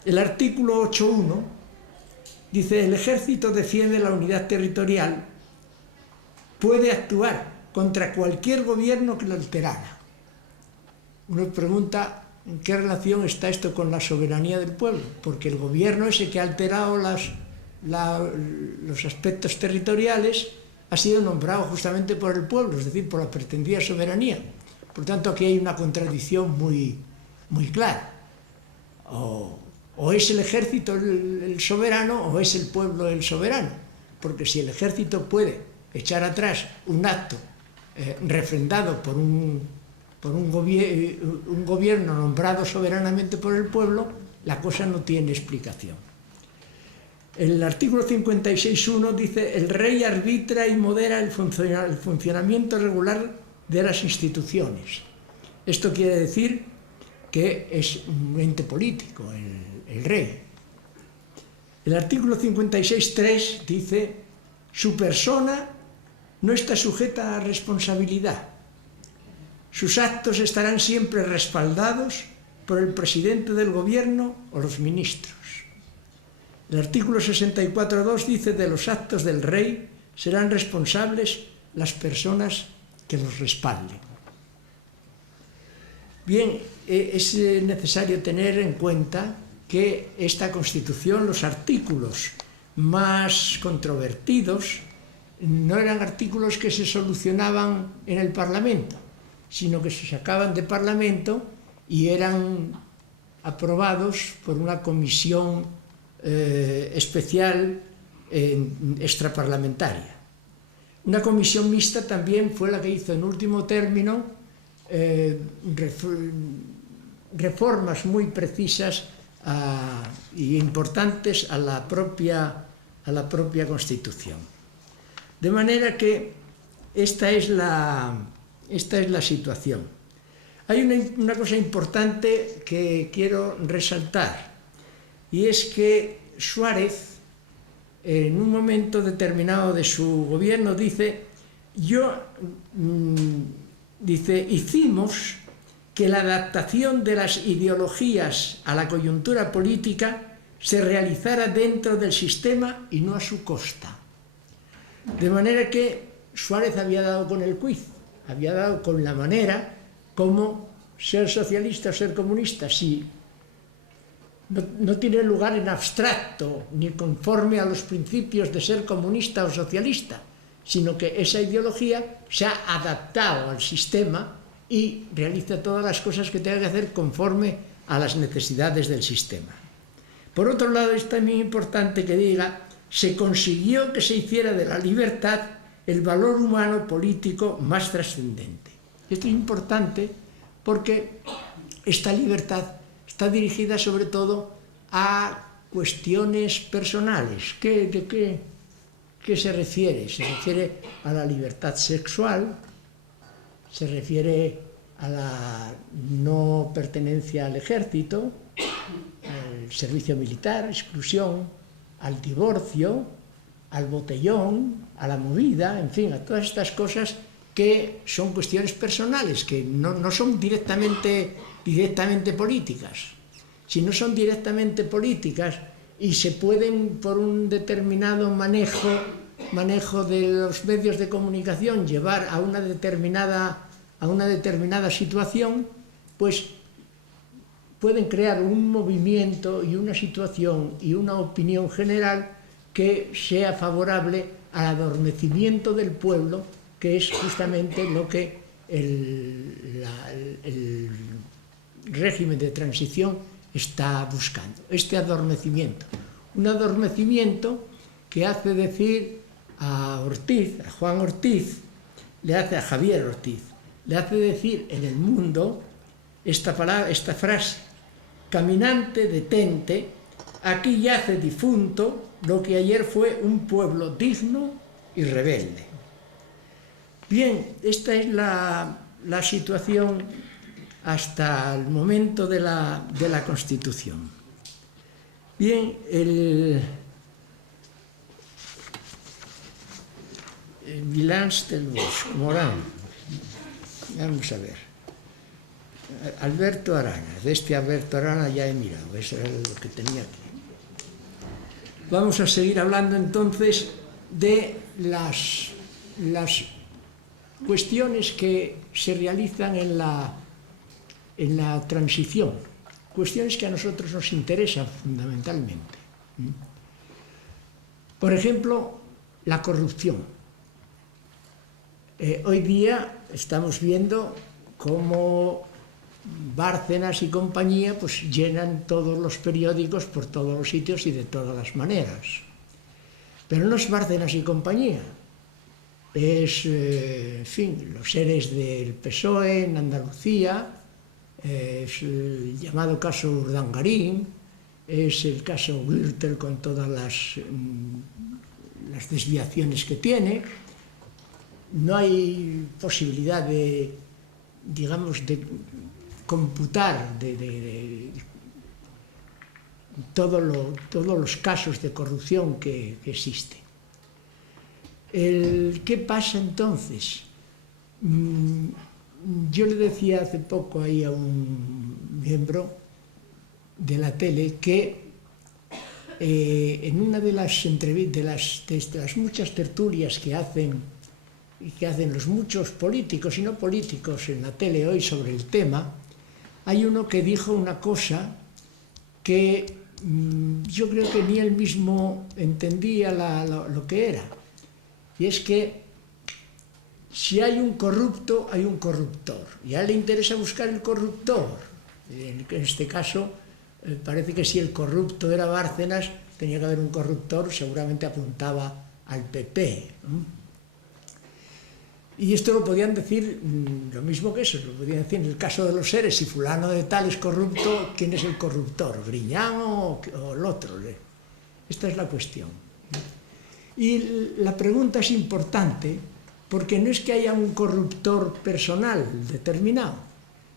El artículo 8.1 dice: el ejército defiende la unidad territorial, puede actuar contra cualquier gobierno que lo alterara. Uno pregunta, ¿en qué relación está esto con la soberanía del pueblo? Porque el gobierno ese que ha alterado los aspectos territoriales ha sido nombrado justamente por el pueblo, es decir, por la pretendida soberanía. Por tanto, aquí hay una contradicción muy clara. O es el ejército el soberano o es el pueblo el soberano. Porque si el ejército puede echar atrás un acto refrendado por un gobierno nombrado soberanamente por el pueblo, la cosa no tiene explicación. El artículo 56.1 dice: el rey arbitra y modera el funcionamiento regular de las instituciones. Esto quiere decir que es un ente político, el rey. El artículo 56.3 dice: su persona no está sujeta a responsabilidad. Sus actos estarán siempre respaldados por el presidente del gobierno o los ministros. El artículo 64.2 dice: de los actos del rey serán responsables las personas que los respalden. Bien, es necesario tener en cuenta que esta Constitución, los artículos más controvertidos, no eran artículos que se solucionaban en el Parlamento, sino que se sacaban de Parlamento y eran aprobados por una comisión especial extraparlamentaria. Una comisión mixta también fue la que hizo en último término reformas muy precisas y importantes a la propia Constitución. De manera que esta es la situación. Hay una cosa importante que quiero resaltar, y es que Suárez, en un momento determinado de su gobierno, dice: hicimos que la adaptación de las ideologías a la coyuntura política se realizara dentro del sistema y no a su costa. De manera que Suárez había dado con el quiz, había dado con la manera como ser socialista o ser comunista, si no tiene lugar en abstracto ni conforme a los principios de ser comunista o socialista, sino que esa ideología se ha adaptado al sistema y realiza todas las cosas que tenga que hacer conforme a las necesidades del sistema. Por otro lado, es también importante que diga: se consiguió que se hiciera de la libertad el valor humano político más trascendente. Esto es importante porque esta libertad está dirigida sobre todo a cuestiones personales. ¿De qué se refiere? Se refiere a la libertad sexual, se refiere a la no pertenencia al ejército, al servicio militar, exclusión, al divorcio, al botellón, a la movida, en fin, a todas estas cosas que son cuestiones personales, que no son directamente políticas. Si no son directamente políticas y se pueden, por un determinado manejo de los medios de comunicación, llevar a una determinada situación, pues pueden crear un movimiento y una situación y una opinión general que sea favorable al adormecimiento del pueblo, que es justamente lo que el régimen de transición está buscando. Este adormecimiento. Un adormecimiento que hace decir a Juan Ortiz, a Javier Ortiz, le hace decir en El Mundo esta frase: caminante, detente, aquí yace difunto lo que ayer fue un pueblo digno y rebelde. Bien, esta es la situación hasta el momento de la Constitución. Bien, el Vilans del Bosque, Morán. Vamos a ver. Alberto Arana. De este Alberto Arana ya he mirado, eso era lo que tenía aquí. Vamos a seguir hablando entonces de las cuestiones que se realizan en la transición, cuestiones que a nosotros nos interesan fundamentalmente. Por ejemplo, la corrupción. Hoy día estamos viendo cómo Bárcenas y compañía pues llenan todos los periódicos por todos los sitios y de todas las maneras. Pero no es Bárcenas y compañía, es, en fin, los seres del PSOE en Andalucía, es el llamado caso Urdangarín, es el caso Gürtel con todas las desviaciones que tiene. No hay posibilidad de, digamos, de computar todos los casos de corrupción que existen. ¿Qué pasa entonces? Yo le decía hace poco ahí a un miembro de la tele que en una de las entrevistas, de las muchas tertulias que hacen los muchos políticos y no políticos en la tele hoy sobre el tema, hay uno que dijo una cosa que yo creo que ni él mismo entendía lo que era. Y es que si hay un corrupto, hay un corruptor. Y a él le interesa buscar el corruptor. En este caso, parece que si el corrupto era Bárcenas, tenía que haber un corruptor, seguramente apuntaba al PP, ¿no? Y esto lo podían decir, lo mismo que eso, lo podían decir en el caso de los seres, si fulano de tal es corrupto, ¿quién es el corruptor? ¿Griñán o el otro? Esta es la cuestión. Y la pregunta es importante porque no es que haya un corruptor personal determinado,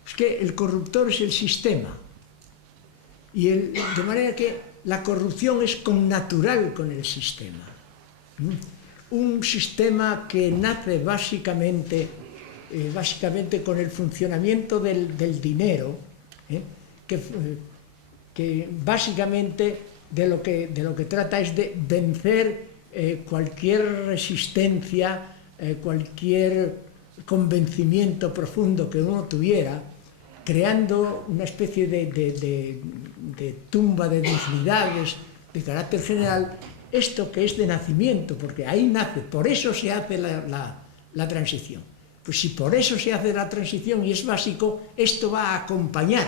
es que el corruptor es el sistema. Y de manera que la corrupción es connatural con el sistema. Un sistema que nace básicamente con el funcionamiento del dinero, que básicamente de lo que trata es de vencer cualquier resistencia, cualquier convencimiento profundo que uno tuviera, creando una especie de tumba de dignidades de carácter general, esto que es de nacimiento, porque ahí nace, por eso se hace la transición. Pues si por eso se hace la transición y es básico, esto va a acompañar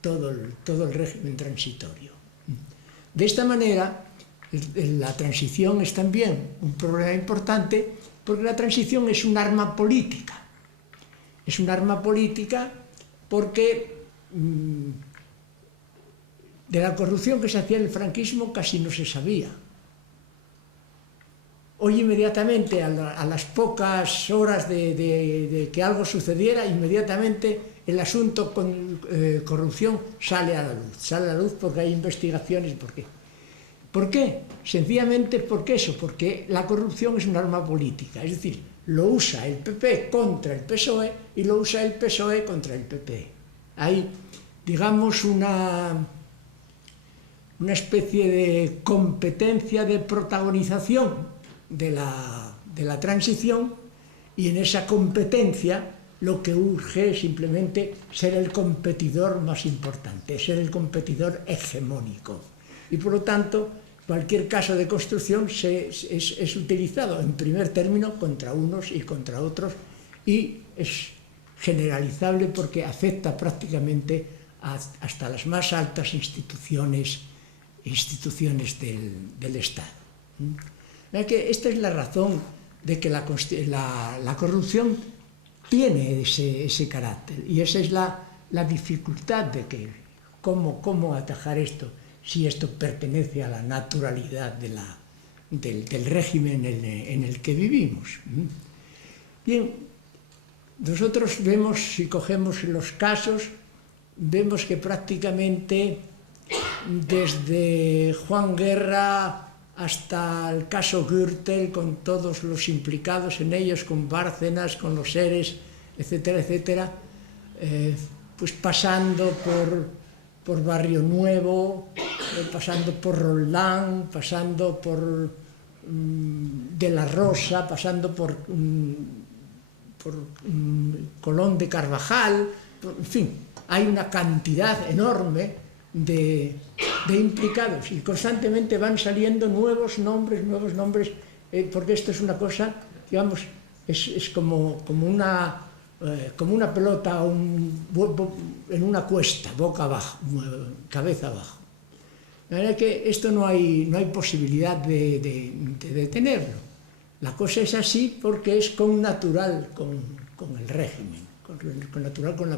todo el régimen transitorio. De esta manera, la transición es también un problema importante, porque la transición es un arma política. Es un arma política porque de la corrupción que se hacía en el franquismo casi no se sabía. Hoy inmediatamente, a las pocas horas de que algo sucediera, inmediatamente el asunto con corrupción sale a la luz. Sale a la luz porque hay investigaciones. ¿Por qué? ¿Por qué? Sencillamente porque eso, porque la corrupción es un arma política. Es decir, lo usa el PP contra el PSOE y lo usa el PSOE contra el PP. Hay, digamos, una especie de competencia de protagonización de la transición, y en esa competencia lo que urge es simplemente ser el competidor más importante, ser el competidor hegemónico. Y por lo tanto, cualquier caso de construcción es utilizado en primer término contra unos y contra otros, y es generalizable porque afecta prácticamente hasta las más altas instituciones del Estado. Que esta es la razón de que la corrupción tiene ese carácter, y esa es la dificultad de que cómo atajar esto, si esto pertenece a la naturalidad del régimen en el que vivimos. Bien, nosotros vemos, si cogemos los casos, vemos que prácticamente desde Juan Guerra hasta el caso Gürtel, con todos los implicados en ellos, con Bárcenas, con los seres, etcétera, etcétera, pues pasando por Barrio Nuevo, pasando por Roldán, pasando por De la Rosa, pasando por Colón de Carvajal, en fin, hay una cantidad enorme de implicados, y constantemente van saliendo nuevos nombres, porque esto es una cosa, digamos, es como una pelota en una cuesta, boca abajo, cabeza abajo. La verdad es que esto no hay posibilidad de detenerlo. La cosa es así porque es connatural con el régimen, connatural con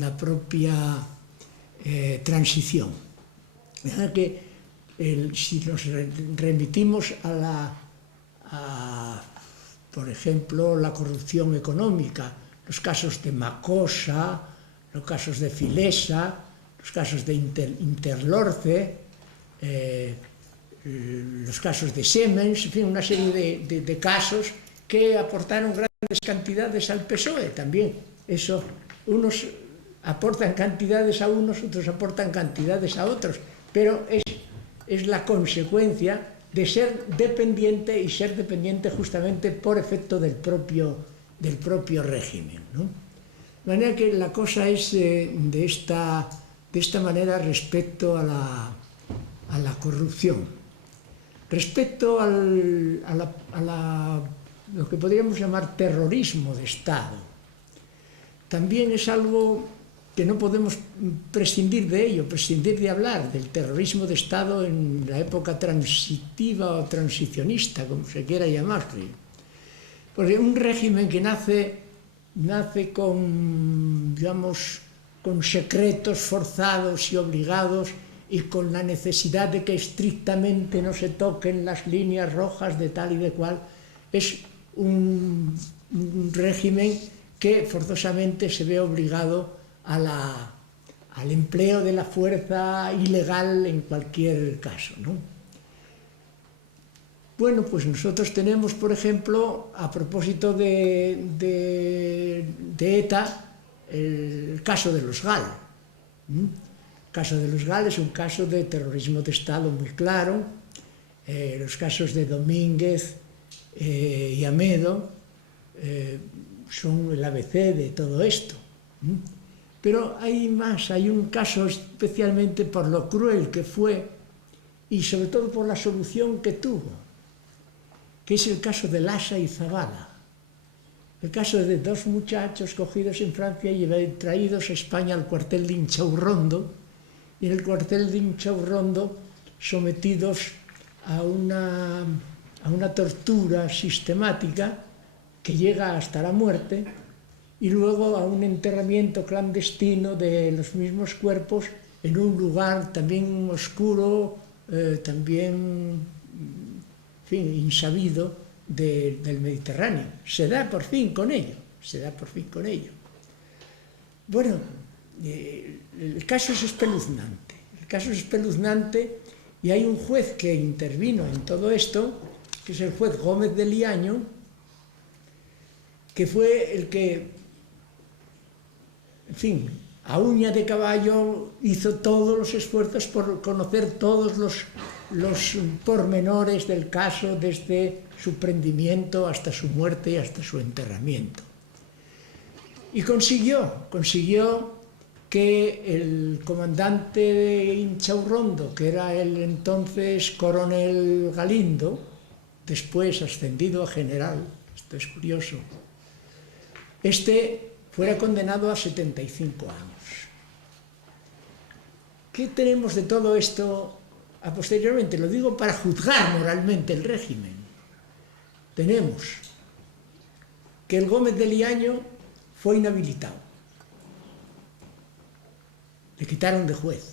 la propia transición. que si nos remitimos por ejemplo, la corrupción económica, los casos de Macosa, los casos de Filesa, los casos de Interlorce, los casos de Siemens, en fin, una serie de casos que aportaron grandes cantidades al PSOE también. Eso, unos aportan cantidades a unos, otros aportan cantidades a otros, pero es la consecuencia de ser dependiente y ser dependiente justamente por efecto del propio régimen, ¿no? De manera que la cosa es de esta manera respecto a la corrupción. Respecto a lo que podríamos llamar terrorismo de Estado, también es algo que no podemos prescindir de ello, prescindir de hablar del terrorismo de Estado en la época transitiva o transicionista, como se quiera llamarle. Porque un régimen que nace con, digamos, con secretos forzados y obligados y con la necesidad de que estrictamente no se toquen las líneas rojas de tal y de cual, es un régimen que forzosamente se ve obligado al empleo de la fuerza ilegal en cualquier caso, ¿no? Bueno, pues nosotros tenemos, por ejemplo, a propósito de ETA, el caso de los GAL. El caso de los GAL es un caso de terrorismo de Estado muy claro. Los casos de Domínguez y Amedo son el ABC de todo esto. Pero hay más, hay un caso especialmente por lo cruel que fue y sobre todo por la solución que tuvo, que es el caso de Lassa y Zavala. El caso de dos muchachos cogidos en Francia y traídos a España al cuartel de Inchaurrondo, y en el cuartel de Inchaurrondo sometidos a una tortura sistemática que llega hasta la muerte, y luego a un enterramiento clandestino de los mismos cuerpos en un lugar también oscuro, también, en fin, insabido del Mediterráneo. Se da por fin con ello, Bueno, el caso es espeluznante, y hay un juez que intervino en todo esto, que es el juez Gómez de Liaño, que fue el que, en fin, a uña de caballo hizo todos los esfuerzos por conocer todos los pormenores del caso, desde su prendimiento hasta su muerte y hasta su enterramiento. Y consiguió que el comandante de Inchaurrondo, que era el entonces coronel Galindo, después ascendido a general, esto es curioso, fuera condenado a 75 años. ¿Qué tenemos de todo esto a posteriormente? Lo digo para juzgar moralmente el régimen. Tenemos que el Gómez de Liaño fue inhabilitado. Le quitaron de juez,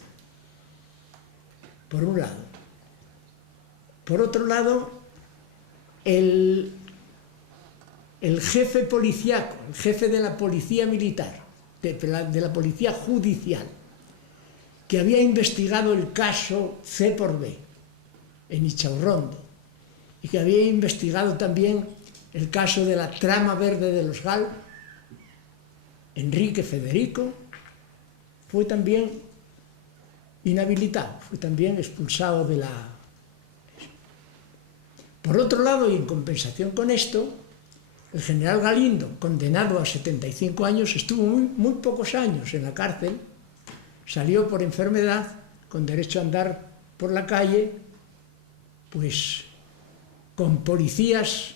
por un lado. Por otro lado, el jefe policíaco, el jefe de la policía militar, de la policía judicial, que había investigado el caso C por B en Inchaurrondo, y que había investigado también el caso de la trama verde de los GAL, Enrique Federico, fue también inhabilitado, fue también expulsado de la... Por otro lado, y en compensación con esto, el general Galindo, condenado a 75 años, estuvo muy pocos años en la cárcel, salió por enfermedad, con derecho a andar por la calle, pues con policías,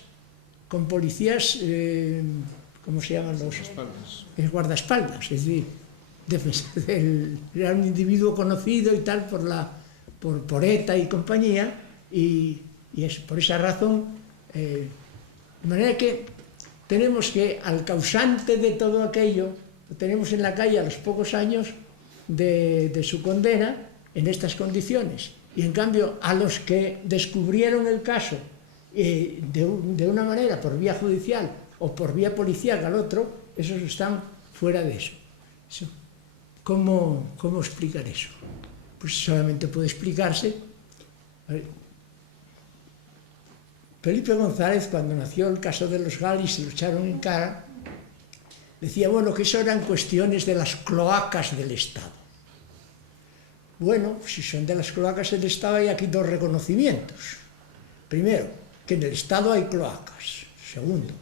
¿cómo se llaman los? Guardaespaldas, es decir, era un individuo conocido y tal por ETA y compañía, y es por esa razón, de manera que tenemos que al causante de todo aquello lo tenemos en la calle a los pocos años de su condena, en estas condiciones. Y en cambio, a los que descubrieron el caso de una manera, por vía judicial o por vía policial al otro, esos están fuera de eso. ¿Cómo explicar eso? Pues solamente puede explicarse. Felipe González, cuando nació el caso de los GAL y se lo echaron en cara, decía, bueno, que eso eran cuestiones de las cloacas del Estado. Bueno, si son de las cloacas del Estado, hay aquí dos reconocimientos. Primero, que en el Estado hay cloacas. Segundo,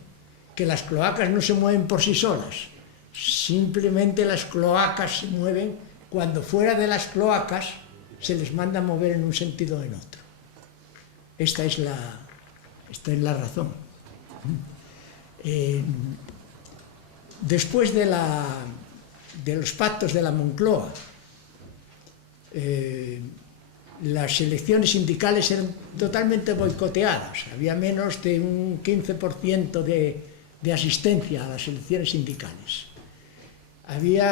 que las cloacas no se mueven por sí solas. Simplemente las cloacas se mueven cuando fuera de las cloacas se les manda a mover en un sentido o en otro. Esta es la razón. Después de los pactos de la Moncloa, las elecciones sindicales eran totalmente boicoteadas. Había menos de un 15% de asistencia a las elecciones sindicales.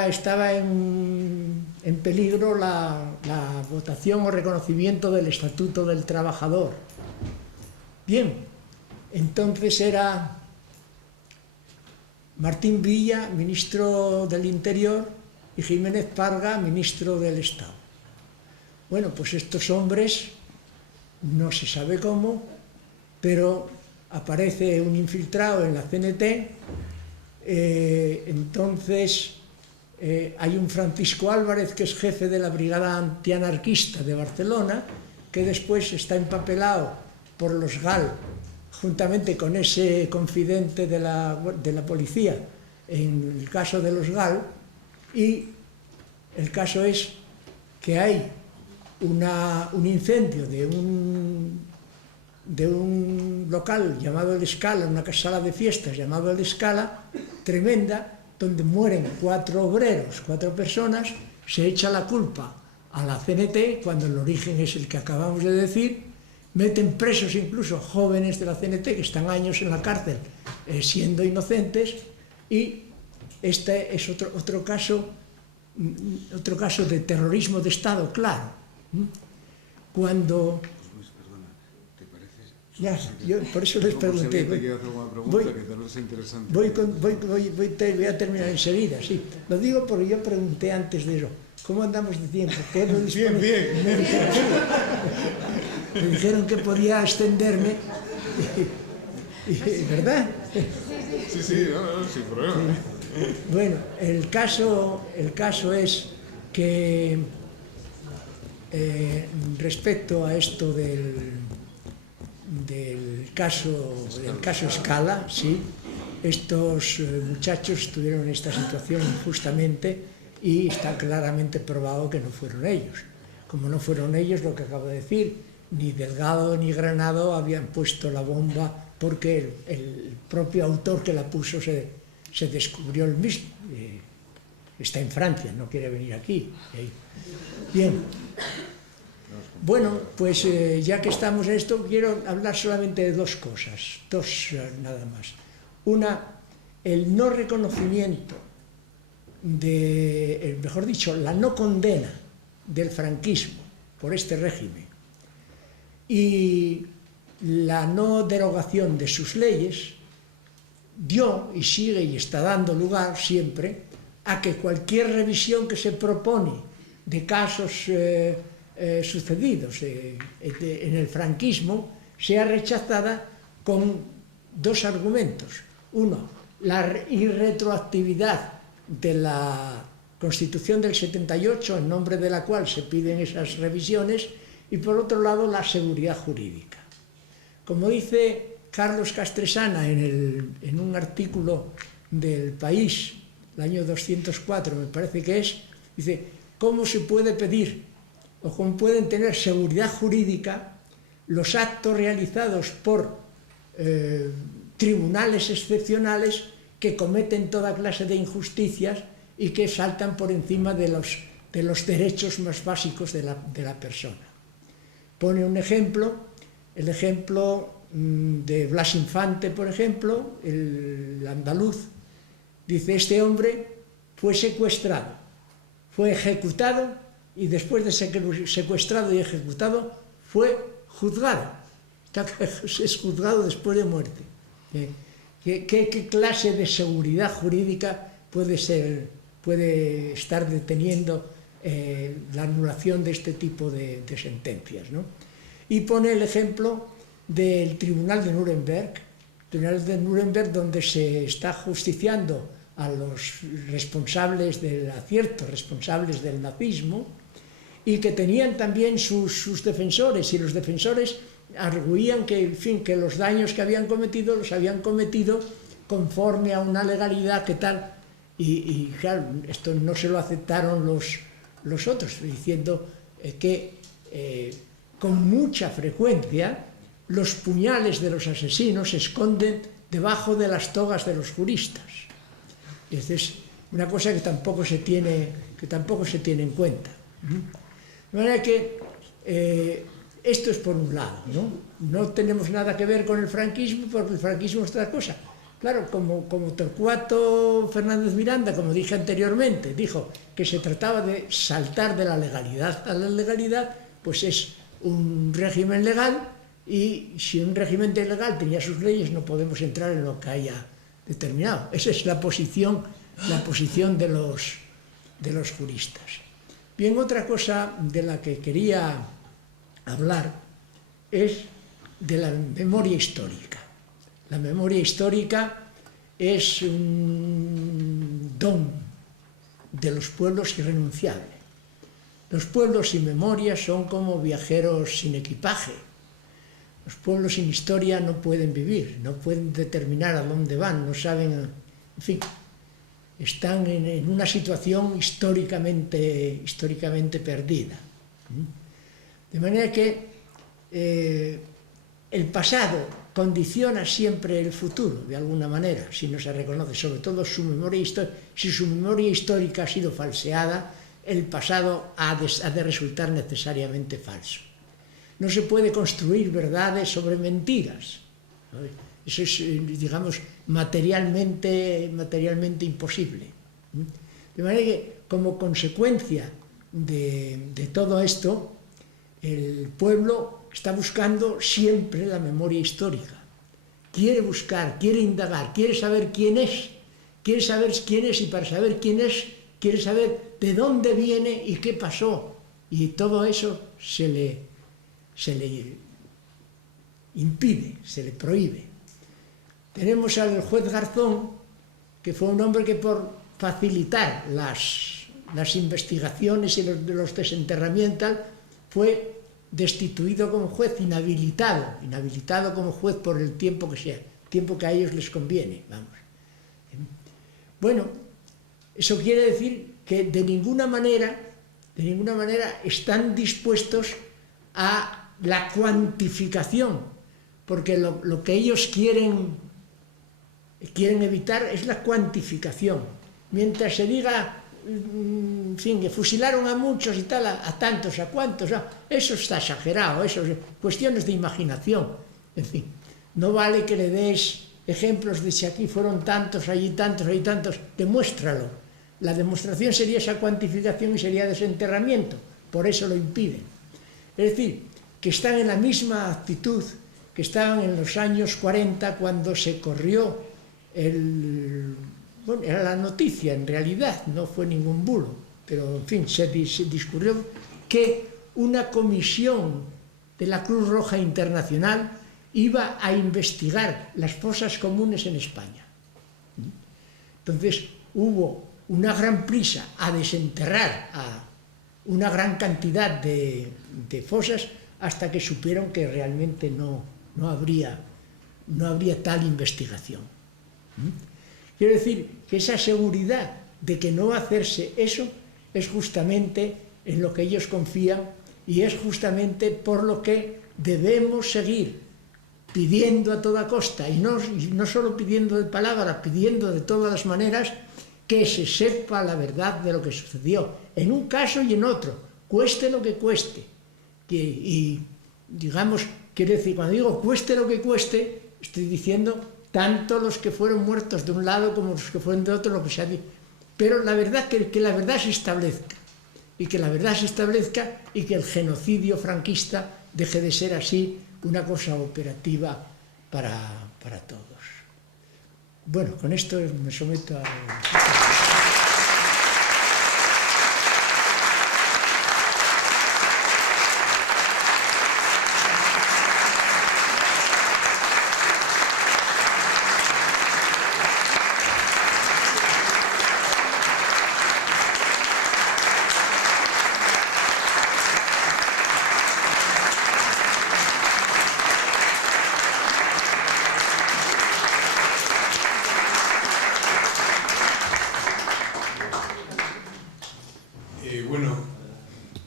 Estaba en peligro la votación o reconocimiento del Estatuto del Trabajador. Bien, entonces era Martín Villa, ministro del Interior, y Jiménez Parga, ministro del Estado. Bueno, pues estos hombres, no se sabe cómo, pero aparece un infiltrado en la CNT, entonces hay un Francisco Álvarez, que es jefe de la Brigada Antianarquista de Barcelona, que después está empapelado por los GAL, juntamente con ese confidente de la policía, en el caso de los GAL, y el caso es que hay un incendio de un local llamado El Scala, una sala de fiestas llamado El Scala, tremenda, donde mueren 4 obreros, 4 personas, se echa la culpa a la CNT, cuando el origen es el que acabamos de decir, meten presos incluso jóvenes de la CNT que están años en la cárcel siendo inocentes, y este es otro caso de terrorismo de Estado, claro. Cuando... Perdona, ¿te parece? Ya, yo por eso les pregunté. Voy a terminar enseguida, sí. Lo digo porque yo pregunté antes de eso. ¿Cómo andamos de tiempo? Bien. Me dijeron que podía extenderme, ¿verdad? Sí, sin problema. Bueno, el caso es que respecto a esto del caso Scala, sí, estos muchachos estuvieron en esta situación injustamente y está claramente probado que no fueron ellos. Como no fueron ellos, lo que acabo de decir, ni Delgado ni Granado habían puesto la bomba, porque el propio autor que la puso se descubrió él mismo. Está en Francia, no quiere venir aquí. Bien. Bueno, pues ya que estamos en esto, quiero hablar solamente de dos cosas, nada más. Una, el no reconocimiento mejor dicho, la no condena del franquismo por este régimen y la no derogación de sus leyes dio y sigue y está dando lugar siempre a que cualquier revisión que se propone de casos sucedidos en el franquismo sea rechazada con dos argumentos. Uno, la irretroactividad de la Constitución del 78, en nombre de la cual se piden esas revisiones, y por otro lado la seguridad jurídica. Como dice Carlos Castresana en un artículo del País, el año 204 me parece que es, dice, ¿cómo se puede pedir o cómo pueden tener seguridad jurídica los actos realizados por tribunales excepcionales que cometen toda clase de injusticias y que saltan por encima de los derechos más básicos de la persona? Pone un ejemplo, el ejemplo de Blas Infante, por ejemplo, el andaluz. Dice, este hombre fue secuestrado, fue ejecutado y después de ser secuestrado y ejecutado, fue juzgado. Es juzgado después de muerte. ¿Qué clase de seguridad jurídica puede estar deteniendo la anulación de este tipo de sentencias, ¿no? Y pone el ejemplo del Tribunal de Nuremberg, donde se está justiciando a los responsables del acierto, responsables del nazismo, y que tenían también sus defensores, y los defensores arguían que, en fin, que los daños que habían cometido los habían cometido conforme a una legalidad que tal, y claro, esto no se lo aceptaron los otros, diciendo que con mucha frecuencia los puñales de los asesinos se esconden debajo de las togas de los juristas. Y esa es una cosa que tampoco se tiene en cuenta. De manera que esto es por un lado, ¿no? No tenemos nada que ver con el franquismo, porque el franquismo es otra cosa. Claro, como Torcuato Fernández Miranda, como dije anteriormente, dijo que se trataba de saltar de la legalidad a la legalidad, pues es un régimen legal, y si un régimen legal tenía sus leyes, no podemos entrar en lo que haya determinado. Esa es la posición de los juristas. Bien, otra cosa de la que quería hablar es de la memoria histórica. La memoria histórica es un don de los pueblos irrenunciable. Los pueblos sin memoria son como viajeros sin equipaje. Los pueblos sin historia no pueden vivir, no pueden determinar a dónde van, no saben, en fin, están en una situación históricamente perdida. De manera que el pasado condiciona siempre el futuro, de alguna manera, si no se reconoce, sobre todo su memoria histórica. Si su memoria histórica ha sido falseada, el pasado ha de resultar necesariamente falso. No se puede construir verdades sobre mentiras. Eso es, digamos, materialmente imposible. De manera que, como consecuencia de todo esto, el pueblo está buscando siempre la memoria histórica. Quiere buscar, quiere indagar, quiere saber quién es, y para saber quién es, quiere saber de dónde viene y qué pasó. Y todo eso se le impide, se le prohíbe. Tenemos al juez Garzón, que fue un hombre que por facilitar las investigaciones y los desenterramientos fue destituido como juez, inhabilitado como juez por el tiempo que sea, tiempo que a ellos les conviene, vamos. Bueno, eso quiere decir que de ninguna manera están dispuestos a la cuantificación, porque lo que ellos quieren evitar es la cuantificación. Mientras se diga, en fin, que fusilaron a muchos y tal, a tantos, a cuantos, eso está exagerado, eso es cuestiones de imaginación. En fin, no vale que le des ejemplos de si aquí fueron tantos, allí tantos, demuéstralo. La demostración sería esa cuantificación y sería desenterramiento, por eso lo impiden. Es decir, que están en la misma actitud que estaban en los años 40 cuando se corrió bueno, era la noticia en realidad, no fue ningún bulo, pero en fin, se discurrió que una comisión de la Cruz Roja Internacional iba a investigar las fosas comunes en España. Entonces hubo una gran prisa a desenterrar a una gran cantidad de fosas hasta que supieron que realmente no habría tal investigación. Quiero decir que esa seguridad de que no va a hacerse eso es justamente en lo que ellos confían y es justamente por lo que debemos seguir pidiendo a toda costa, y no solo pidiendo de palabra, pidiendo de todas las maneras que se sepa la verdad de lo que sucedió, en un caso y en otro, cueste lo que cueste. Y digamos, quiero decir, cuando digo cueste lo que cueste, estoy diciendo tanto los que fueron muertos de un lado como los que fueron de otro, lo que se ha dicho. Pero la verdad, que la verdad se establezca. y que la verdad se establezca y que el genocidio franquista deje de ser así una cosa operativa para todos. Bueno, con esto me someto a... Bueno,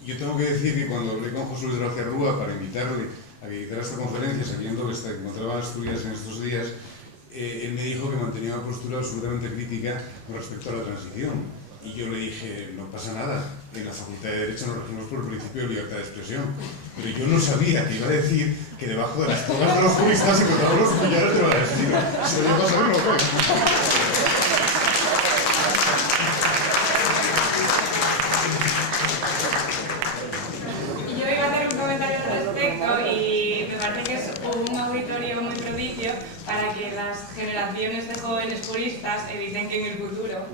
yo tengo que decir que cuando hablé con José Luis García Rúa para invitarle a que hiciera esta conferencia, sabiendo que se encontraba en Asturias en estos días, él me dijo que mantenía una postura absolutamente crítica con respecto a la transición. Y yo le dije, no pasa nada, en la Facultad de Derecho nos regimos por el principio de libertad de expresión. Pero yo no sabía que iba a decir que debajo de las togas de los juristas se encontraban los puñales de la destino. Si lo llego a saber, no lo creo. Para que las generaciones de jóvenes juristas eviten que en el futuro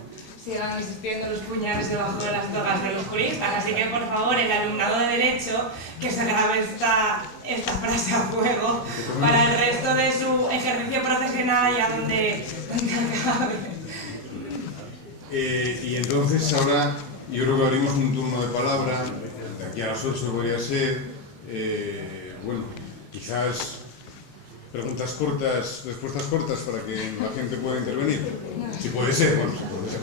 sigan existiendo los puñales debajo de las togas de los juristas. Así que, por favor, el alumnado de Derecho, que se grabe esta frase a fuego para el resto de su ejercicio profesional y a donde acabe. Y entonces ahora yo creo que abrimos un turno de palabra, de aquí a las 8 voy a ser, bueno, quizás preguntas cortas, respuestas cortas para que la gente pueda intervenir. Si puede ser, bueno, si puede ser.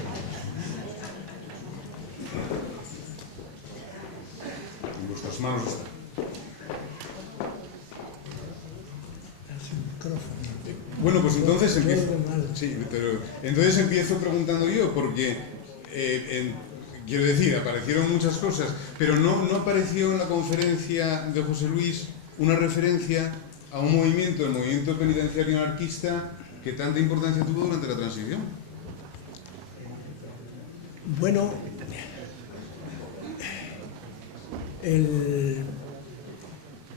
En vuestras manos está. Bueno, pues entonces empiezo. Sí, pero entonces empiezo preguntando yo, porque quiero decir, aparecieron muchas cosas, pero no apareció en la conferencia de José Luis una referencia a un movimiento, el movimiento penitenciario anarquista, que tanta importancia tuvo durante la transición. Bueno,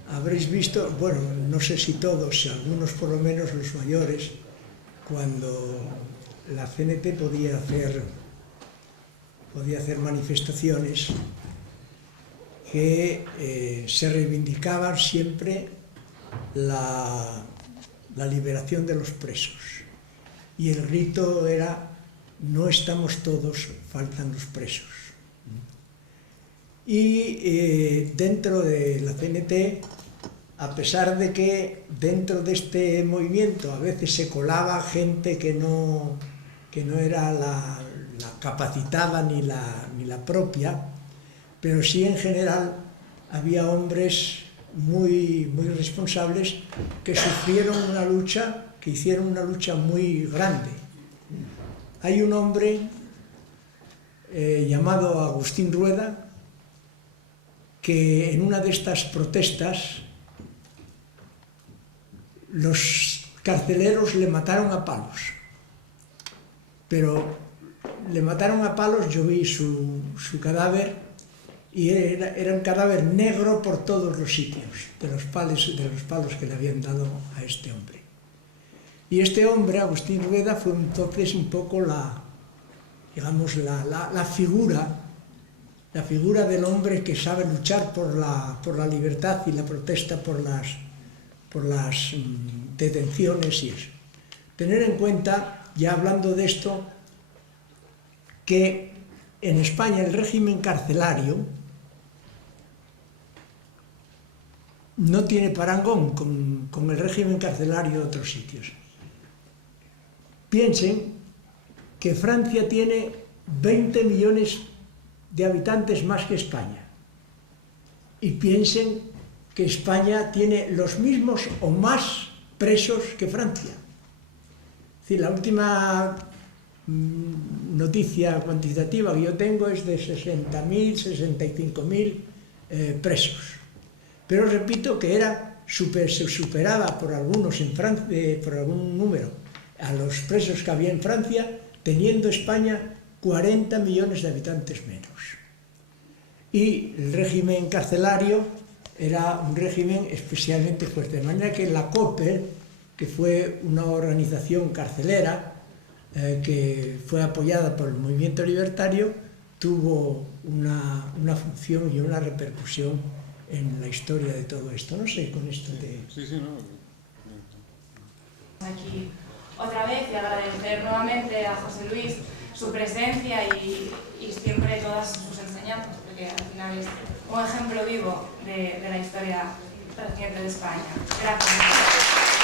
habréis visto, bueno, no sé si todos, algunos por lo menos los mayores, cuando la CNT podía hacer manifestaciones que se reivindicaban siempre la liberación de los presos, y el grito era: no estamos todos, faltan los presos. Y dentro de la CNT, a pesar de que dentro de este movimiento a veces se colaba gente que no era la capacitada ni la propia, pero sí en general había hombres muy responsables que sufrieron una lucha, que hicieron una lucha muy grande. Hay un hombre llamado Agustín Rueda que en una de estas protestas los carceleros le mataron a palos, pero le mataron a palos, yo vi su cadáver, y era un cadáver negro por todos los sitios, de los palos que le habían dado a este hombre. Y este hombre, Agustín Rueda, fue entonces un poco la figura del hombre que sabe luchar por la libertad y la protesta por las detenciones y eso. Tener en cuenta, ya hablando de esto, que en España el régimen carcelario no tiene parangón con el régimen carcelario de otros sitios. Piensen que Francia tiene 20 millones de habitantes más que España. Y piensen que España tiene los mismos o más presos que Francia. Es decir, la última noticia cuantitativa que yo tengo es de 60.000, 65.000 presos. Pero repito que se superaba por algunos en Francia, por algún número, a los presos que había en Francia, teniendo España 40 millones de habitantes menos. y el régimen carcelario era un régimen especialmente fuerte. De manera que la COPE, que fue una organización carcelera que fue apoyada por el movimiento libertario, tuvo una función y una repercusión en la historia de todo esto. No sé, con esto de... Sí, sí, no. Aquí otra vez y agradecer nuevamente a José Luis su presencia y siempre todas sus enseñanzas, porque al final es un ejemplo vivo de la historia reciente de España. Gracias.